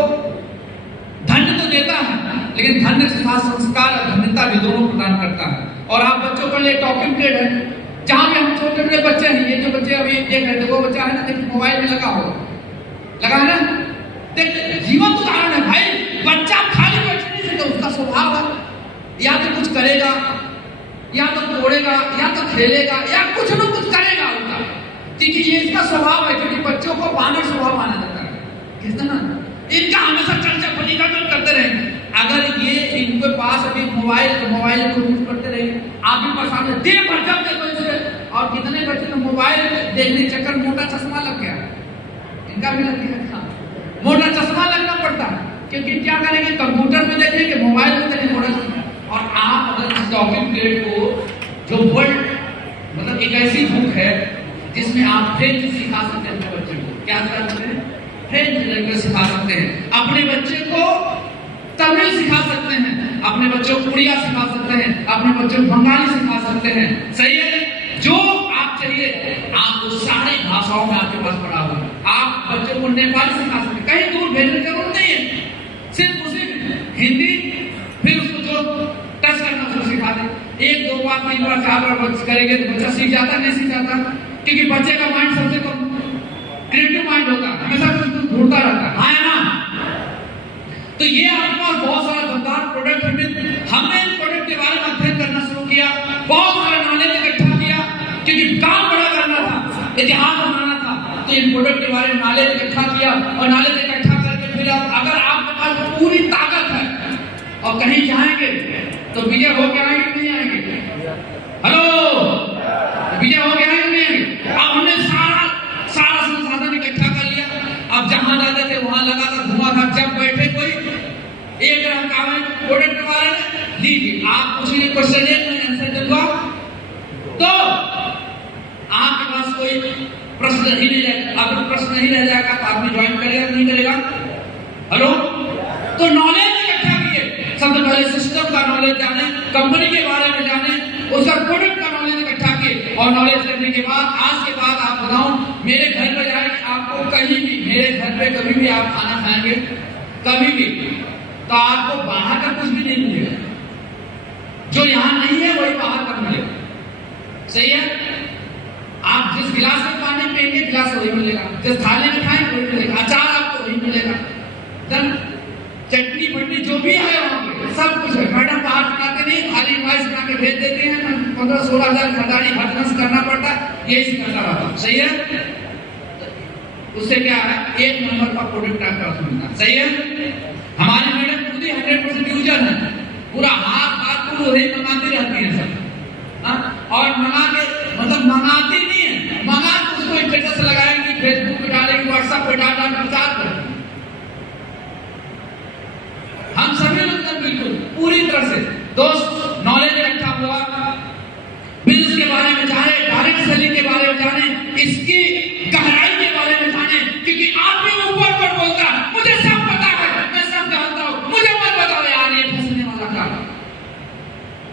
धन्य तो देता है, लेकिन धन्य के साथ संस्कार और धन्यता भी दोनों प्रदान करता है। और आप बच्चों के लिए टॉकिंग ट्रेड है, जहां भी हम छोटे छोटे बच्चे हैं, ये जो बच्चे अभी देख रहे थे, वो बच्चा है ना, देखिए मोबाइल में लगा है ना, देख जीवन उदाहरण है भाई। बच्चा खाली बैठे नहीं सकता, उसका स्वभाव है, या तो कुछ करेगा, या तो तोड़ेगा, या तो खेलेगा, या कुछ न कुछ करेगा उसका, क्योंकि ये इसका स्वभाव है। क्योंकि बच्चों को बानर स्वभाव माना जाता है, कितना इनका हमेशा चर्चा पलिकाटन करते रहेंगे। अगर ये इनके पास अभी मोबाइल को यूज करते रहेंगे, आप भी परेशान है, दिन भर जब देखो इसे। और कितने बच्चे तो मोबाइल देखने के चक्कर मोटा चश्मा लग गया, इनका भी लग गया, मोटा चश्मा लगना पड़ता है, क्योंकि क्या करेंगे, कंप्यूटर में देखेंगे, मोबाइल में देखेंगे, मोटा चश्मा। और आप अगर इस टॉकिंग ट्रेड को, जो वर्ल्ड मतलब एक ऐसी बुक है जिसमें आप फ्रेंच सिखा सकते हैं अपने बच्चे को, क्या सिखा सकते हैं? फ्रेंच लैंग्वेज सिखा सकते हैं, अपने बच्चे को तमिल सिखा सकते हैं, अपने बच्चों को उड़िया सिखा सकते हैं, अपने बच्चों को बंगाली सिखा सकते हैं। सही है? जो आप चाहिए, आप उस सारे भाषाओं में आपके पास पड़ा हुआ है। आप बच्चों को नेपाली सिखा सकते हैं, कहीं दूर भेजने की जरूरत नहीं है, सिर्फ उसी हिंदी, फिर उसको जो टच करना उसको सिखा दें। 1 2 बार 3 बार 4 बार बच्चे करेंगे तो बच्चा सीख जाता, नहीं सीख जाता, क्योंकि बच्चे का माइंड सबसे कम क्रिएटिव माइंड होता है, हमेशा कुछ ढूंढता रहता है, हाँ ना। तो ये आपके पास बहुत सारा दमदार प्रोडक्ट है। हमने इन प्रोडक्ट के बारे में अध्ययन करना शुरू किया, बहुत सारा नॉलेज इकट्ठा किया, क्योंकि काम बड़ा करना था, इतिहास बनाना था, तो इन प्रोडक्ट के बारे में नॉलेज इकट्ठा किया। और नॉलेज इकट्ठा करके फिर अगर आपके पास पूरी ताकत है और कहीं जाएंगे तो विजय होके आएंगे नहीं आएंगे? हेलो, विजय होके आएंगे नहीं आएंगे? अब हमने सारा संसाधन इकट्ठा कर लिया। अब जहां जाते थे वहां लगा था धुआं था, जब बैठे कोई एक प्रोडक्ट के बारे में लीजिए, आप पूछिए क्वेश्चन में आंसर दूंगा, तो आपके पास कोई प्रश्न ही नहीं रहेगा। अगर प्रश्न नहीं रह जाएगा तो आदमी ज्वाइन करेगा नहीं करेगा? हेलो, तो नॉलेज इकट्ठा किए। सबसे पहले सिस्टम का नॉलेज जाने, कंपनी के बारे में जाने, उसका प्रोडक्ट का नॉलेज इकट्ठा किए, और नॉलेज करने के बाद आज के बाद आप बताऊं, मेरे घर पे जाए आपको कहीं भी, मेरे घर पे कभी भी आप खाना खाएंगे कभी भी, तो आपको बाहर का कुछ भी नहीं मिलेगा। जो यहाँ नहीं है वही बाहर का मिलेगा। सही है? आप जिस गिलास में पानी पिएंगे गिलास वही मिलेगा, जिस थाली में खाएंगे वही मिलेगा, अचार आपको वही मिलेगा, चटनी फटनी जो भी है वहाँ पे सब कुछ है। मैडम बाहर बनाते नहीं, थाली इनवाइस बना के भेज देते हैं, 15-16 हजार खरीदारी हर मास करना पड़ता है, यही करना रहता। सही है? उससे क्या है, एक नंबर का प्रोडक्ट आपका मिलता है। सही है? हमारी मैडम खुद ही 100% यूजर है, पूरा हाथ पूरा वही मंगाती रहती है सब। और मंगा के मतलब मंगाती नहीं है, मंगा के उसको स्टेटस लगाएंगे, फेसबुक पे डालेंगे, व्हाट्सएप पे डालेंगे, प्रचार करेंगे। हम सभी लोग बिल्कुल पूरी तरह से दोस्त नॉलेज इकट्ठा हुआ, बिजनेस के बारे में जाने, डायरेक्ट सेलिंग के बारे में जाने, इसकी गहराई के बारे में जाने, क्योंकि आप भी ऊपर पर बोलता है मुझे सब पता है, मैं सब जानता हूं, मुझे मत बताओ यार ये फंसने वाला काम।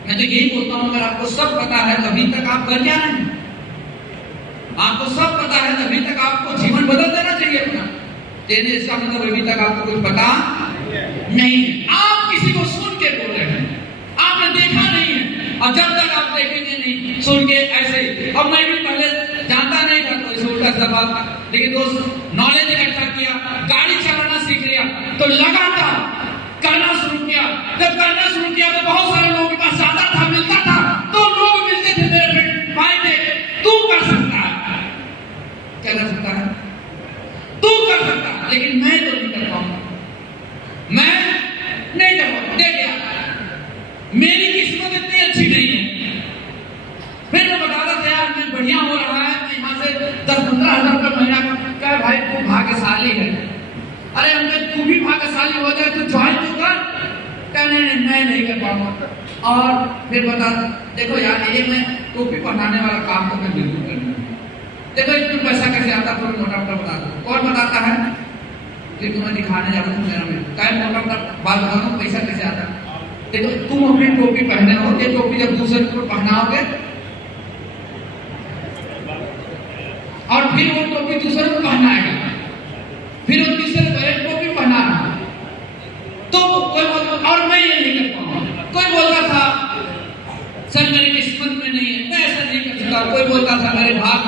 मैं तो यही बोलता हूं, अगर आपको सब पता है तभी तक आप कर क्या नहीं, आपको सब पता है तभी तक आपको जीवन बदल देना चाहिए अपना। तेरे इसका मतलब अभी तक आपको कुछ पता नहीं है, आप किसी को सुन के बोल रहे हैं, आपने देखा नहीं है, और जब तक आप देखेंगे नहीं सुन के ऐसे। और मैं भी पहले जानता नहीं था कोई उल्टा सीधा, लेकिन दोस्त नॉलेज इकट्ठा किया, गाड़ी चलाना सीख लिया, तो लगातार करना शुरू किया। जब करना शुरू किया तो बहुत सारे लोगों के पास ज्यादा था, मिलता था, तो लोग मिलते थे मेरे फ्रेंड भाई थे, तू कर सकता है, क्या कर सकता है, तू कर सकता है, लेकिन मैं तो नहीं कर पाऊंगा, मैं नहीं कर पाऊंगा, देख यार मेरी किस्मत इतनी अच्छी नहीं है। फिर मैं बता रहा था यार मैं बढ़िया हो रहा है, यहाँ से 10-15 हजार रुपये महीना का, भाई तू भाग्यशाली है। अरे अंकल तू भी भाग्यशाली हो जाए तो ज्वाइन तो कर, कहने मैं नहीं कर पाऊंगा। और फिर बता देखो यार ये मैं टोपी पहनाने वाला काम तो मैं बिल्कुल करूंगा, देखो इसमें पैसा कैसे आता है, मोटा मोटा बता दो, कौन बताता है, फिर तुम्हें दिखाने जा रहा हूँ मेरा में क्या मोटा मोटा बात बताता हूँ पैसा कैसे आता है। देखो तुम अपनी टोपी पहने हो, ये टोपी जब दूसरे को पहनाओगे और फिर वो टोपी दूसरे को पहनाएगा, फिर वो तीसरे को एक टोपी पहना रहा, तो कोई और मैं ये नहीं कर पाऊंगा। कोई बोलता था सर मेरी किस्मत में नहीं है, मैं ऐसा नहीं कर सकता। कोई बोलता था मेरे भाग।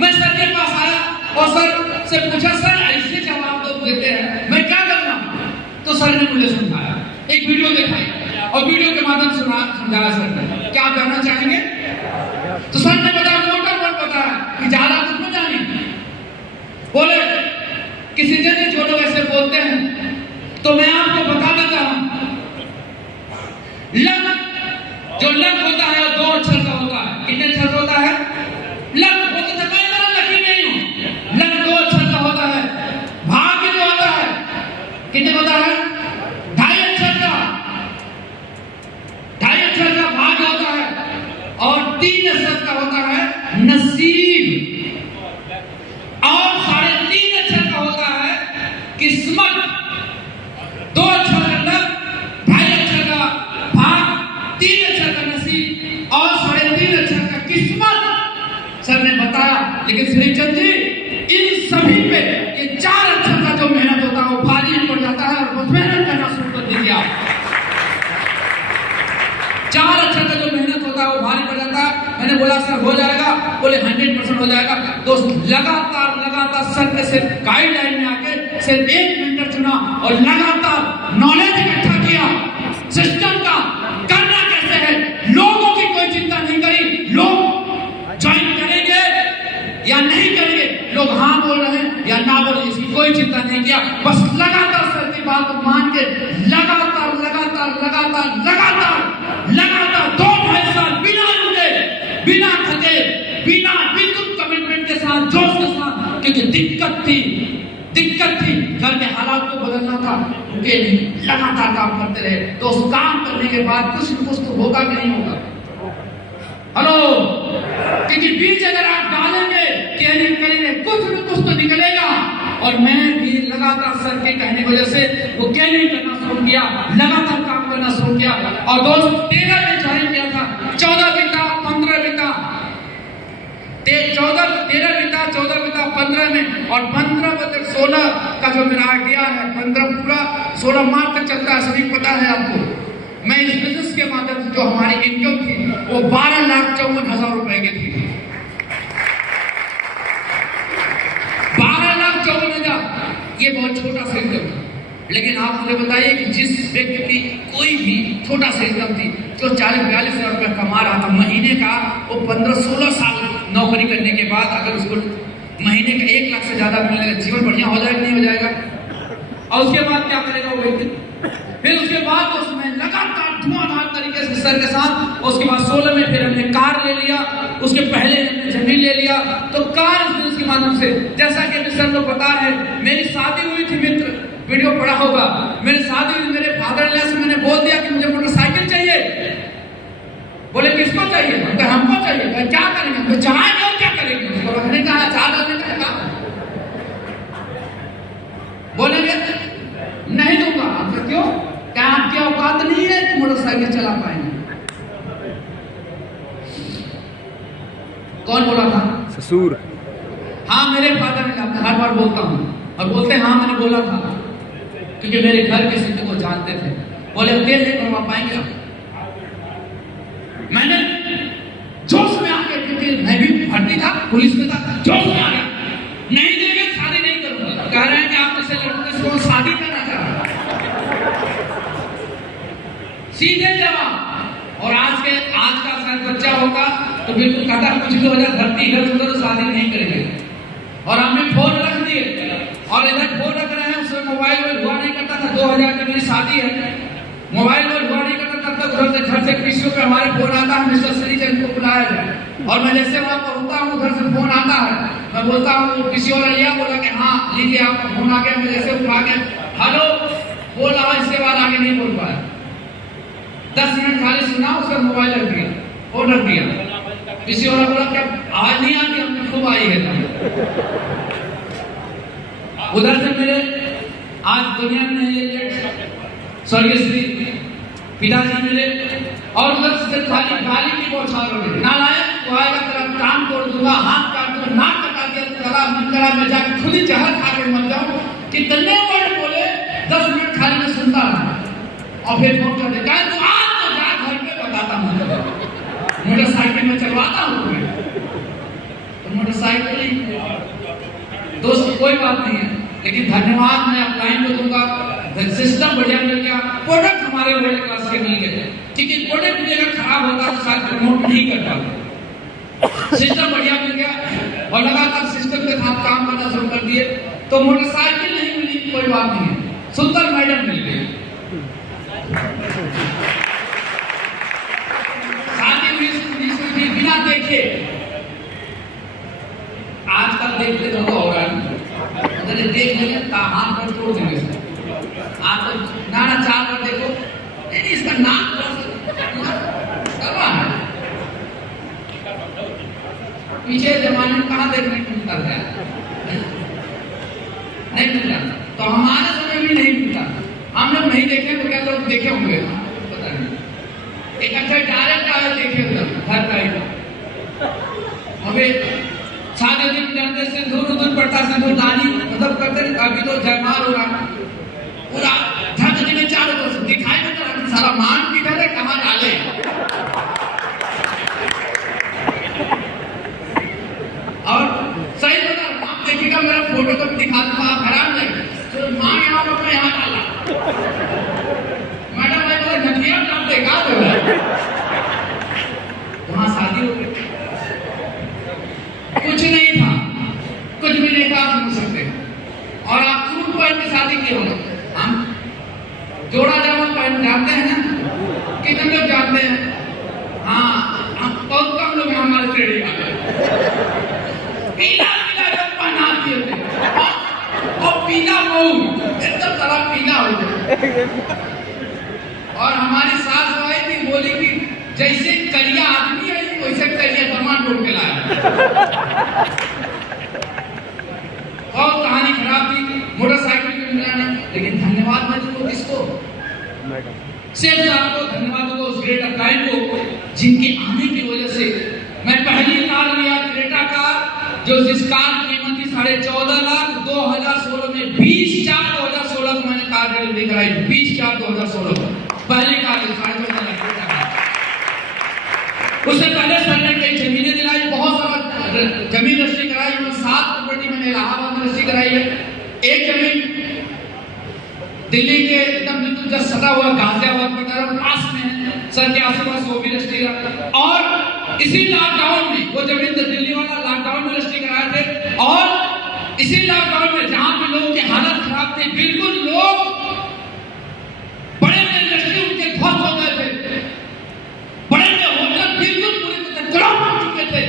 मैं सर के पास आया और सर से पूछा सर ऐसे जवाब तो देते हैं, मैं क्या करना, तो सर ने मुझे समझाया, एक वीडियो दिखाई और वीडियो के माध्यम से समझाया सर ने, क्या करना चाहेंगे, तो सर ने बताया मोटा मोटा बताया कि ज्यादा कुछ न जाने, बोले किसी जगह जो लोग ऐसे बोलते हैं तो मैं आपको बता देता हूं, लक जो लक होता है 2 अक्षर का होता है। कितने अक्षर का होता है? लक होता है, मैं इतना लकी नहीं हूं, लक 2 अक्षर का होता है। भाग्य जो होता है कितने होता है? 2.5 अक्षर का, 2.5 अक्षर का भाग्य होता है, और 3 अक्षर का होता है नसीब, और 3.5 अक्षर का होता है किस्मत। 2 अक्षर का लक, 2.5 अक्षर का भाग, 3 अक्षर का नसीब और 3.5 अक्षर का किस्मत सर ने बताया। लेकिन श्रीचंद जी इन सभी पे ये 4 अक्षर का जो मेहनत होता है वो भारी पड़ जाता है, और बस मेहनत करना शुरू कर दीजिए आप। 4 अक्षर का जो मेहनत होता है वो भारी पड़ जाता है। मैंने बोला सर हो जाएगा, बोले 100% हो जाएगा। दोस्त लगातार लगातार सर के सिर्फ गाइडलाइन में आके सिर्फ 1 मेंटर चुना और लगातार नॉलेज इकट्ठा किया सिस्टम का, करना कैसे है, लोगों की कोई चिंता नहीं करी, लोग ज्वाइन करेंगे या नहीं करेंगे, लोग हाँ बोल रहे हैं या ना बोल रहे, इसकी कोई चिंता नहीं किया, बस लगातार सर की बात को मान के लगातार लगातार लगातार लगातार लगातार 2-2.5 साल बिना रुके, बिना थके, बिना बिल्कुल कमिटमेंट के साथ, जोश के साथ, क्योंकि दिक्कत थी, घर के हालात को बदलना था, उनके लिए लगातार काम करते रहे। तो उस काम करने के बाद कुछ न कुछ तो होगा कि नहीं होगा, हेलो, क्योंकि बीज अगर आप डालेंगे केयरिंग करेंगे कुछ न कुछ तो निकलेगा। और मैंने भी लगातार सर के कहने की वजह से वो केयरिंग करना शुरू किया, लगातार काम करना शुरू किया, और दोस्त 13 में ज्वाइन किया था, 14 बीता, 15 बीता, 13 बीता, 14 बीता, 15 में, और 15 बदल 16 का जो मेरा आइडिया है, 15 पूरा, 16 मार्च तक चलता है, सभी पता है आपको। मैं इस बिजनेस के माध्यम से जो हमारी इनकम थी वो 12,54,000 रुपए की थी। 12,54,000, ये बहुत छोटा सा इनकम था। लेकिन आप मुझे बताइए कि जिस व्यक्ति की कोई भी छोटा सा इनकम थी, जो 40-42 हजार रुपया कमा रहा था महीने का, वो 15-16 साल नौकरी करने के बाद अगर उसको महीने का 1 लाख से ज्यादा मिलेगा, जीवन बढ़िया हो जाएगा नहीं हो जाएगा? और उसके बाद क्या करेगा वो व्यक्ति? फिर उसके बाद उसमें लगातार धुआंधार तरीके से सर के साथ, उसके बाद 16 में फिर हमने कार ले लिया, उसके पहले हमने जमीन ले लिया। तो कार बिजनेस के माध्यम से, जैसा कि अभी सर लोग बता रहे, मेरी शादी हुई थी, मित्र वीडियो पड़ा होगा, मेरी शादी हुई, मेरे फादर इन लॉ से मैंने बोल दिया कि मुझे मोटरसाइकिल चाहिए। बोले किसको चाहिए? हमको चाहिए। क्या करेंगे? तो चलाएंगे और क्या करेंगे? उसको रखने का है, चार डालने का काम। बोलेंगे नहीं दूंगा। आपका क्यों? क्या आपकी औकात नहीं है कि मोटरसाइकिल चला पाएंगे? कौन बोला था? ससुर। हाँ, मेरे फादर ने कहा, हर बार बोलता हूँ और बोलते हाँ मैंने बोला था, क्योंकि मेरे घर की स्थिति को जानते थे। बोले तेल नहीं करवा पाएंगे आप? मैंने जोश में आ गया, क्योंकि मैं भी भर्ती था, पुलिस में था, जोश में आ गया, नहीं देंगे शादी नहीं करूंगा। कह रहे हैं कि आप जैसे लड़के से शादी करना चाह रहे हैं, सीधे जवाब। और आज का शायद बच्चा होगा तो बिल्कुल कहता कुछ भी हो जाए, धरती इधर उधर शादी नहीं करेंगे। और हमने फोन रख दिए, और इधर फोन रख रहे हैं, उसमें मोबाइल में हुआ नहीं करता था। 2000 की मेरी शादी है, मोबाइल में हुआ नहीं करता, तब तक घर से किसी पे हमारे फोन आता है, मिस्टर श्रीचंद को बुलाया जाए। और मैं जैसे वहां पर होता हूँ, घर से फोन आता है, मैं बोलता हूँ किसी और लिया, बोला कि हाँ लीजिए आपका फोन आ गया। मैं जैसे उठा के हेलो बोला, इसके बाद आगे नहीं बोल पाया। 10 मिनट खाली सुना, उसका मोबाइल रख दिया, फोन रख दिया। किसी और बोला क्या आवाज नहीं आती? हमने खूब आई है। उधर से मेरे आज दुनिया में नहीं, स्वर्गीय श्री पिताजी मिले, और उधर से खाली गाली की बौछार हो गई। नालायक तो आएगा, तेरा कान तोड़ दूंगा, हाथ काट दूंगा, नाक कटा दिया, गला मंगला में जाकर खुद ही जहर खा के मर जाऊं। कितने वर्ड बोले, 10 मिनट खाली में सुनता रहा, और फिर फोन कर दिया, तू आज तो जा घर पे बताता हूँ, मोटरसाइकिल में चलवाता हूँ। तो मोटरसाइकिल दोस्त कोई बात नहीं है, लेकिन धन्यवाद मैं अपलाइन को दूंगा। सिस्टम बढ़िया मिल गया, प्रोडक्ट हमारे वर्ल्ड क्लास के मिल गए, क्योंकि प्रोडक्ट भी अगर खराब होता तो शायद प्रमोट नहीं कर पाते। सिस्टम बढ़िया मिल गया, और लगातार सिस्टम के साथ काम करना शुरू कर दिए। तो मोटरसाइकिल नहीं मिली कोई बात नहीं है, सुंदर मैडम मिल गई, शादी हुई बिना देखे। आजकल देखते तो हो रहा है, देख लेंगे हाथ पर तोड़ देंगे। आप तो नाना 4 बार देखो, नहीं इसका नाक है। पीछे जमाने में कहाँ देखने को मिलता था? नहीं मिलता, तो हमारे समय भी नहीं मिलता। हम लोग नहीं देखे तो क्या लोग देखे होंगे पता नहीं। एक अच्छा डायरेक्ट आया देखे घर का ही। हमें शादी दिन करते सिंदूर उधर पड़ता, सिंदूर दानी मतलब करते। अभी तो जयमाल हो रहा, पूरा धरती में चारों तरफ दिखाई देता है, सारा मान किधर है, कहाँ डाले। और सही बता, आप देखिएगा मेरा फोटो तो दिखा दूंगा, आप हैरान नहीं। तो माँ यहाँ पर यहाँ डाला, मैडम भाई बोले नकिया आप देखा दो, वहां शादी हो गई। कुछ नहीं था, कुछ भी नहीं था, आप समझ सकते। और आप सूट पहन के शादी की होगा, हम जोड़ा जामा पहन जाते हैं ना, कितने लोग जाते हैं? हाँ, हम बहुत कम लोग हमारे श्रेणी वाले पीला पीला जब पहना दिए थे, और पीला मुंह एकदम सारा पीला हो गया। और हमारी सास आई थी, बोली कि जैसे करिया आदमी है वैसे करिया दमा ढूंढ के लाया। और कहानी खराब थी, मोटरसाइकिल में मिला नहीं, लेकिन धन्यवाद मैं दूंगा किसको? सिर्फ आपको धन्यवाद दूंगा उस ग्रेट अपलाइन को, जिनके आने की वजह से मैं पहली कार लिया क्रेटा कार, जो जिस कार की कीमत थी 14.5 लाख, 2016 में 20/4/2016 को मैंने कार डिलीवरी कराई। 20/4/2016 पहली कार 14.5 लाख का। उससे पहले सर ने कई जमीनें दिलाई, बहुत सारा जमीन रजिस्ट्री कराई। 7 प्रॉपर्टी मैंने इलाहाबाद में रजिस्ट्री कराई है। एक जमीन दिल्ली के एकदम बिल्कुल जस्ट सटा हुआ गाजियाबाद पर पास में है, सर के आसपास वो भी रजिस्ट्री करा। और इसी लॉकडाउन में वो जमीन तो दिल्ली वाला लॉकडाउन में रजिस्ट्री कराए थे। और इसी लॉकडाउन में जहां पे लोगों की हालत खराब थी, बिल्कुल लोग बड़े इंडस्ट्री उनके ध्वस्त हो गए थे, बड़े होटल बिल्कुल पूरी तरह चढ़ाव हो चुके थे,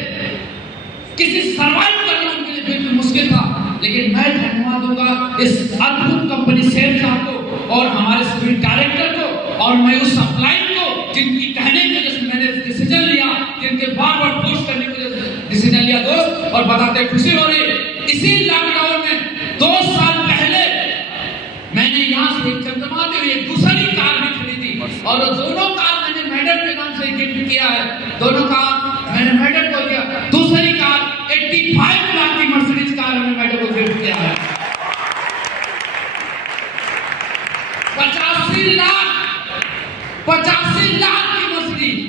किसी सर्वाइव करना उनके लिए बिल्कुल मुश्किल था। लेकिन मैं धन्यवाद दूंगा इस अद्भुत कंपनी सेठ साहब को और हमारे सभी डायरेक्टर को, और मैं उस सप्लायर को जिनकी कहने के लिए मैंने डिसीजन लिया, जिनके बार-बार पोस्ट करने के लिए डिसीजन लिया दोस्त, और बताते खुशी हो रही। इसी लॉकडाउन में 2 साल पहले मैंने यहाँ से एक चमचमाते हुए एक दूसरी कार भी खरीदी, और दोनों कार मैंने मैडम के नाम से गिफ्ट किया है। दोनों कार मैंने मैडम को दिया। दूसरी कार 85 लाख की मर्सिडीज कार मैंने मैडम को गिफ्ट किया है। 85 लाख की मर्सिडीज।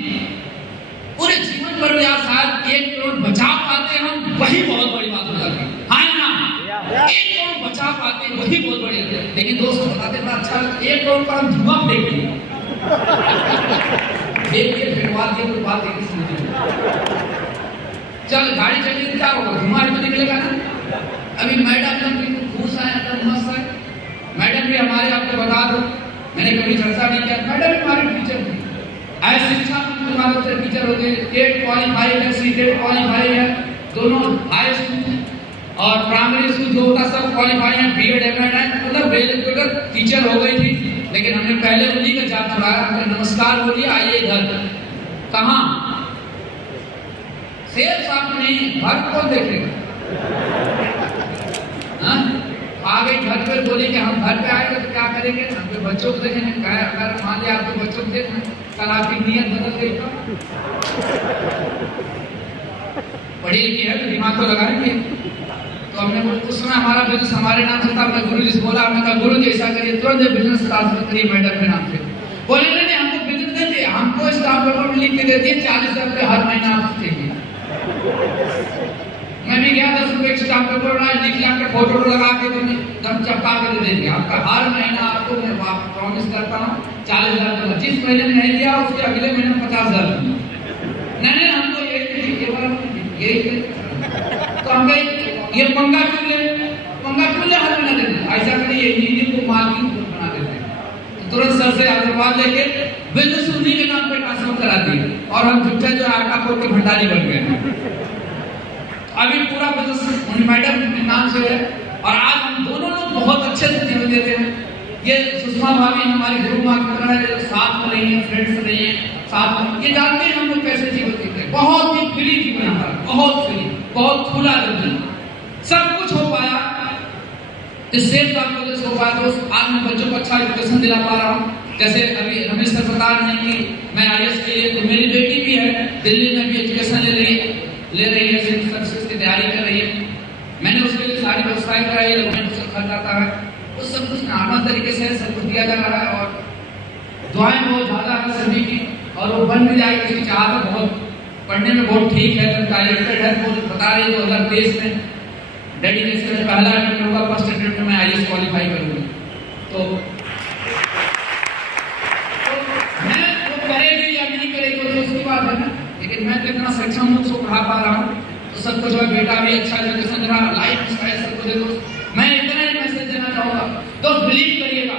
पूरे जीवन भर में शायद 1 करोड़ बचा पाते हम, वही बहुत बड़ी बात हो जाती है। हाँ ना, 1 करोड़ बचा पाते वही बहुत बड़ी है। लेकिन दोस्त बताते बड़ा अच्छा, 1 करोड़ का हम धुआं फेंक दिए, फिरवा दिए, कोई बात है किसी ने। चल गाड़ी चलेगी क्या होगा, धुआं तो निकलेगा ना। अभी मैडम बिल्कुल खुश आए, एकदम मस्त है। मैडम भी हमारे, आपको बता दो, मैंने कभी चर्चा नहीं किया, मैडम हमारे टीचर थे। ऐसी शिक्षा में से टीचर होते हैं, टेट क्वालिफाइड है, सीटेट क्वालिफाइड है, दोनों हाई स्कूल और प्राइमरी स्कूल जो होता सब क्वालिफाइड है, बीएड एमएड है, मतलब रेगुलर टीचर हो गई थी। लेकिन हमने पहले उन्हीं का जाप छुड़ाया, हमने नमस्कार बोलिए, आइए इधर। कहाँ सेठ साहब नहीं, घर कौन देखेगा? आ गई घर पर, बोले कि हम घर पे आएंगे तो क्या करेंगे, हमके बच्चों को देखेंगे। अगर मान लिया आपके बच्चों को देखना, कल आपकी नीयत बदल गई तो पढ़ी लिखी है तो दिमाग को लगाएंगे। तो हमने उस समय हमारा बिजनेस हमारे नाम से था। हमने गुरु जी से बोला, हमने कहा गुरु जी ऐसा करिए, तुरंत बिजनेस ट्रांसफर करिए मैडम के नाम से। बोले नहीं, हमको बिजनेस देते, हमको स्टाफ पेपर में लिख के देती है 40,000 रुपये हर महीना आपसे चाहिए। मैं भी गया 10 रुपये स्टाफ पेपर बनाया, लिख के फोटो लगा के दम चपका के दे देंगे। आपका हर महीना आपको मैं प्रॉमिस करता हूँ 40,000 दूंगा। जिस महीने में नहीं दिया उसके अगले महीने में 50,000 दूंगा। नहीं हमको यही तो हम कहीं ये पंगा क्यों ले हर महीना देना, ऐसा करिए इंजीनियर को मार्किंग बना देते हैं। तो तुरंत सर से आशीर्वाद लेके बिजनेस उन्हीं के नाम पे ट्रांसफर करा दिए, और हम झूठे जो आटा फोड़ के भंडारी बन गए। अभी पूरा बिजनेस मैडम के नाम से है, और आज हम दोनों लोग बहुत अच्छे से जीवन देते हैं। ये सुषमा भाभी हमारी गुरु माँ की तरह है, साथ में रही है, फ्रेंड्स रही है साथ में। ये जानते हैं हम लोग कैसे जीवन जीते हैं, बहुत ही फ्री जीवन हमारा, बहुत फ्री, बहुत खुला जीवन, सब कुछ हो पाया। इस सेफ बात की वजह से हो पाया। तो आज मैं बच्चों को अच्छा एजुकेशन दिला पा रहा हूँ। जैसे अभी रमेश सर बता रहे हैं कि मैं IAS के लिए, तो मेरी बेटी भी है दिल्ली में भी एजुकेशन ले रही है, सिविल सर्विसेज की तैयारी कर रही है। मैंने उसके लिए सारी व्यवस्थाएं कराई, डॉक्यूमेंट सब खर्च आता है, वो सब कुछ नॉर्मल तरीके से सब कुछ दिया जा रहा है। और दुआएं बहुत ज़्यादा है सभी की, और वो बन भी जाएगी। उसकी चाहत बहुत, पढ़ने में बहुत ठीक है, तो डायरेक्टर है वो बता रही है 2023 में डेडिकेशन में पहला अटेम्प्ट होगा, फर्स्ट अटेम्प्ट में IAS क्वालिफाई करूँगी। तो मैं वो करेगी या नहीं करेगी तो उसकी बात है ना, लेकिन मैं तो इतना सक्षम हूँ, उसको पढ़ा पा रहा हूँ, तो सबको जो है बेटा भी अच्छा एजुकेशन दे रहा, लाइफ स्टाइल सबको दे दो। मैं इतना ही मैसेज देना चाहूँगा, तो बिलीव करिएगा।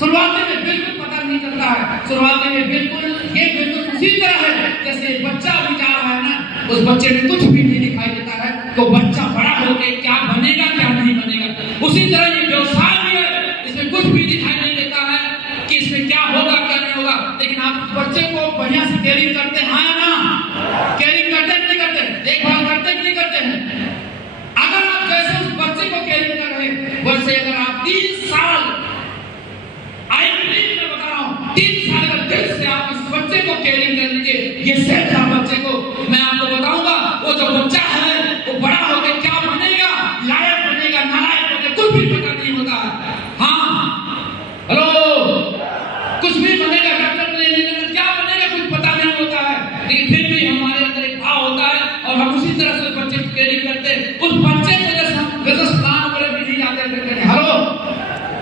शुरुआती में बिल्कुल पता नहीं चलता है, शुरुआती में बिल्कुल ये बिल्कुल उसी तरह है जैसे बच्चा भी जा रहा है ना, उस बच्चे में कुछ भी नहीं दिखाई देता है, तो बच्चा बड़ा होकर क्या बनेगा क्या नहीं बनेगा। उसी तरह ये व्यवसाय भी है, इसमें कुछ भी दिखाई नहीं देता है कि इसमें क्या होगा क्या नहीं होगा। लेकिन आप बच्चे को बढ़िया से केयरिंग करते हैं ना, केयरिंग करते नहीं करते, देखभाल करते नहीं करते हैं। अगर आप जैसे उस बच्चे को केयरिंग कर रहे हैं, वैसे अगर आप 3 साल, मैं बता रहा हूँ 3 साल का दिल से आप इस बच्चे को केयरिंग कर लीजिए, ये सेठ बच्चे को मैं आपको बताऊंगा, वो जो बच्चा है वो बड़ा होकर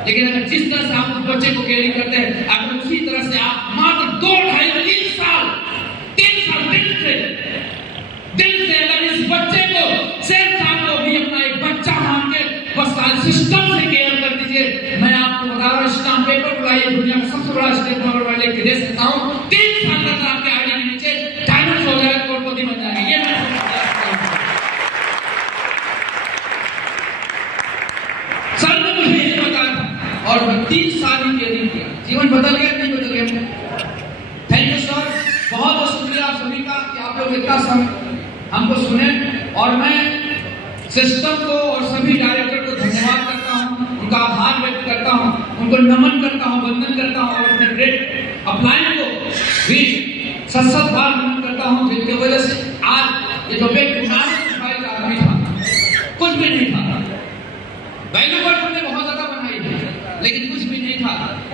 लेकिन अगर जिस तरह से आप उस बच्चे को केयरिंग करते हैं, अगर उसी तरह से आप मात्र 2, 2.5, 3 साल दिल से अगर इस बच्चे को, शेर साहब को भी अपना एक बच्चा मान के बस सिस्टम से केयर कर दीजिए, मैं आपको बता रहा हूँ, स्टाम्प पेपर बुलाइए, दुनिया का सबसे बड़ा स्टेट पेपर वाले के दे सकता हूँ, 3 साल तक आपके आईडी के नीचे डायमंड हो जाएगा, करोड़पति बन जाएंगे। ये मैं सर ने मुझे ये बताया था और 3 साल ही केयरिंग किया, जीवन बदल गया, नहीं बदल गया। थैंक यू सर, बहुत बहुत शुक्रिया आप सभी का कि आप लोग इतना समय हमको सुने, और मैं सिस्टम को और सभी डायरेक्टर को धन्यवाद करता हूं, उनका आभार व्यक्त करता हूं, उनको नमन करता हूं, वंदन करता हूं, और अपने ग्रेट अपलाइन को भी सत बार नमन करता हूं, जिनकी वजह से आज ये जो व्यक्ति का आदमी था, कुछ भी नहीं था, वैल्यू वर्ड हमने बहुत ज्यादा बनाई है, लेकिन कुछ भी नहीं था।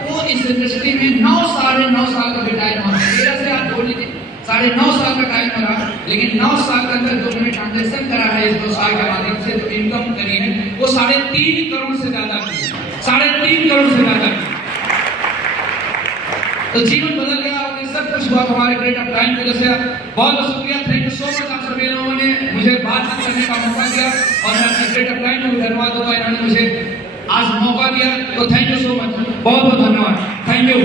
वो इस इंडस्ट्री में 9 साल का टाइम हुआ, 13 से आप बोल लीजिए 9.5 साल का टाइम लगा, लेकिन 9 साल के अंदर जो मैंने ट्रांजेक्शन करा है इस 2 साल के माध्यम से जो इनकम करी है वो 3.5 करोड़ से ज्यादा की, 3.5 करोड़ से ज्यादा की। तो जीवन बदल गया और ये सब कुछ हुआ हमारे ग्रेट अपलाइन की वजह से। बहुत बहुत शुक्रिया, थैंक यू सो मच, आप सभी लोगों ने मुझे बातचीत करने का मौका दिया, और मैं अपने ग्रेट अपलाइन को धन्यवाद दूंगा, इन्होंने मुझे आज मौका दिया, तो थैंक यू सो मच, बहुत बहुत धन्यवाद, थैंक यू।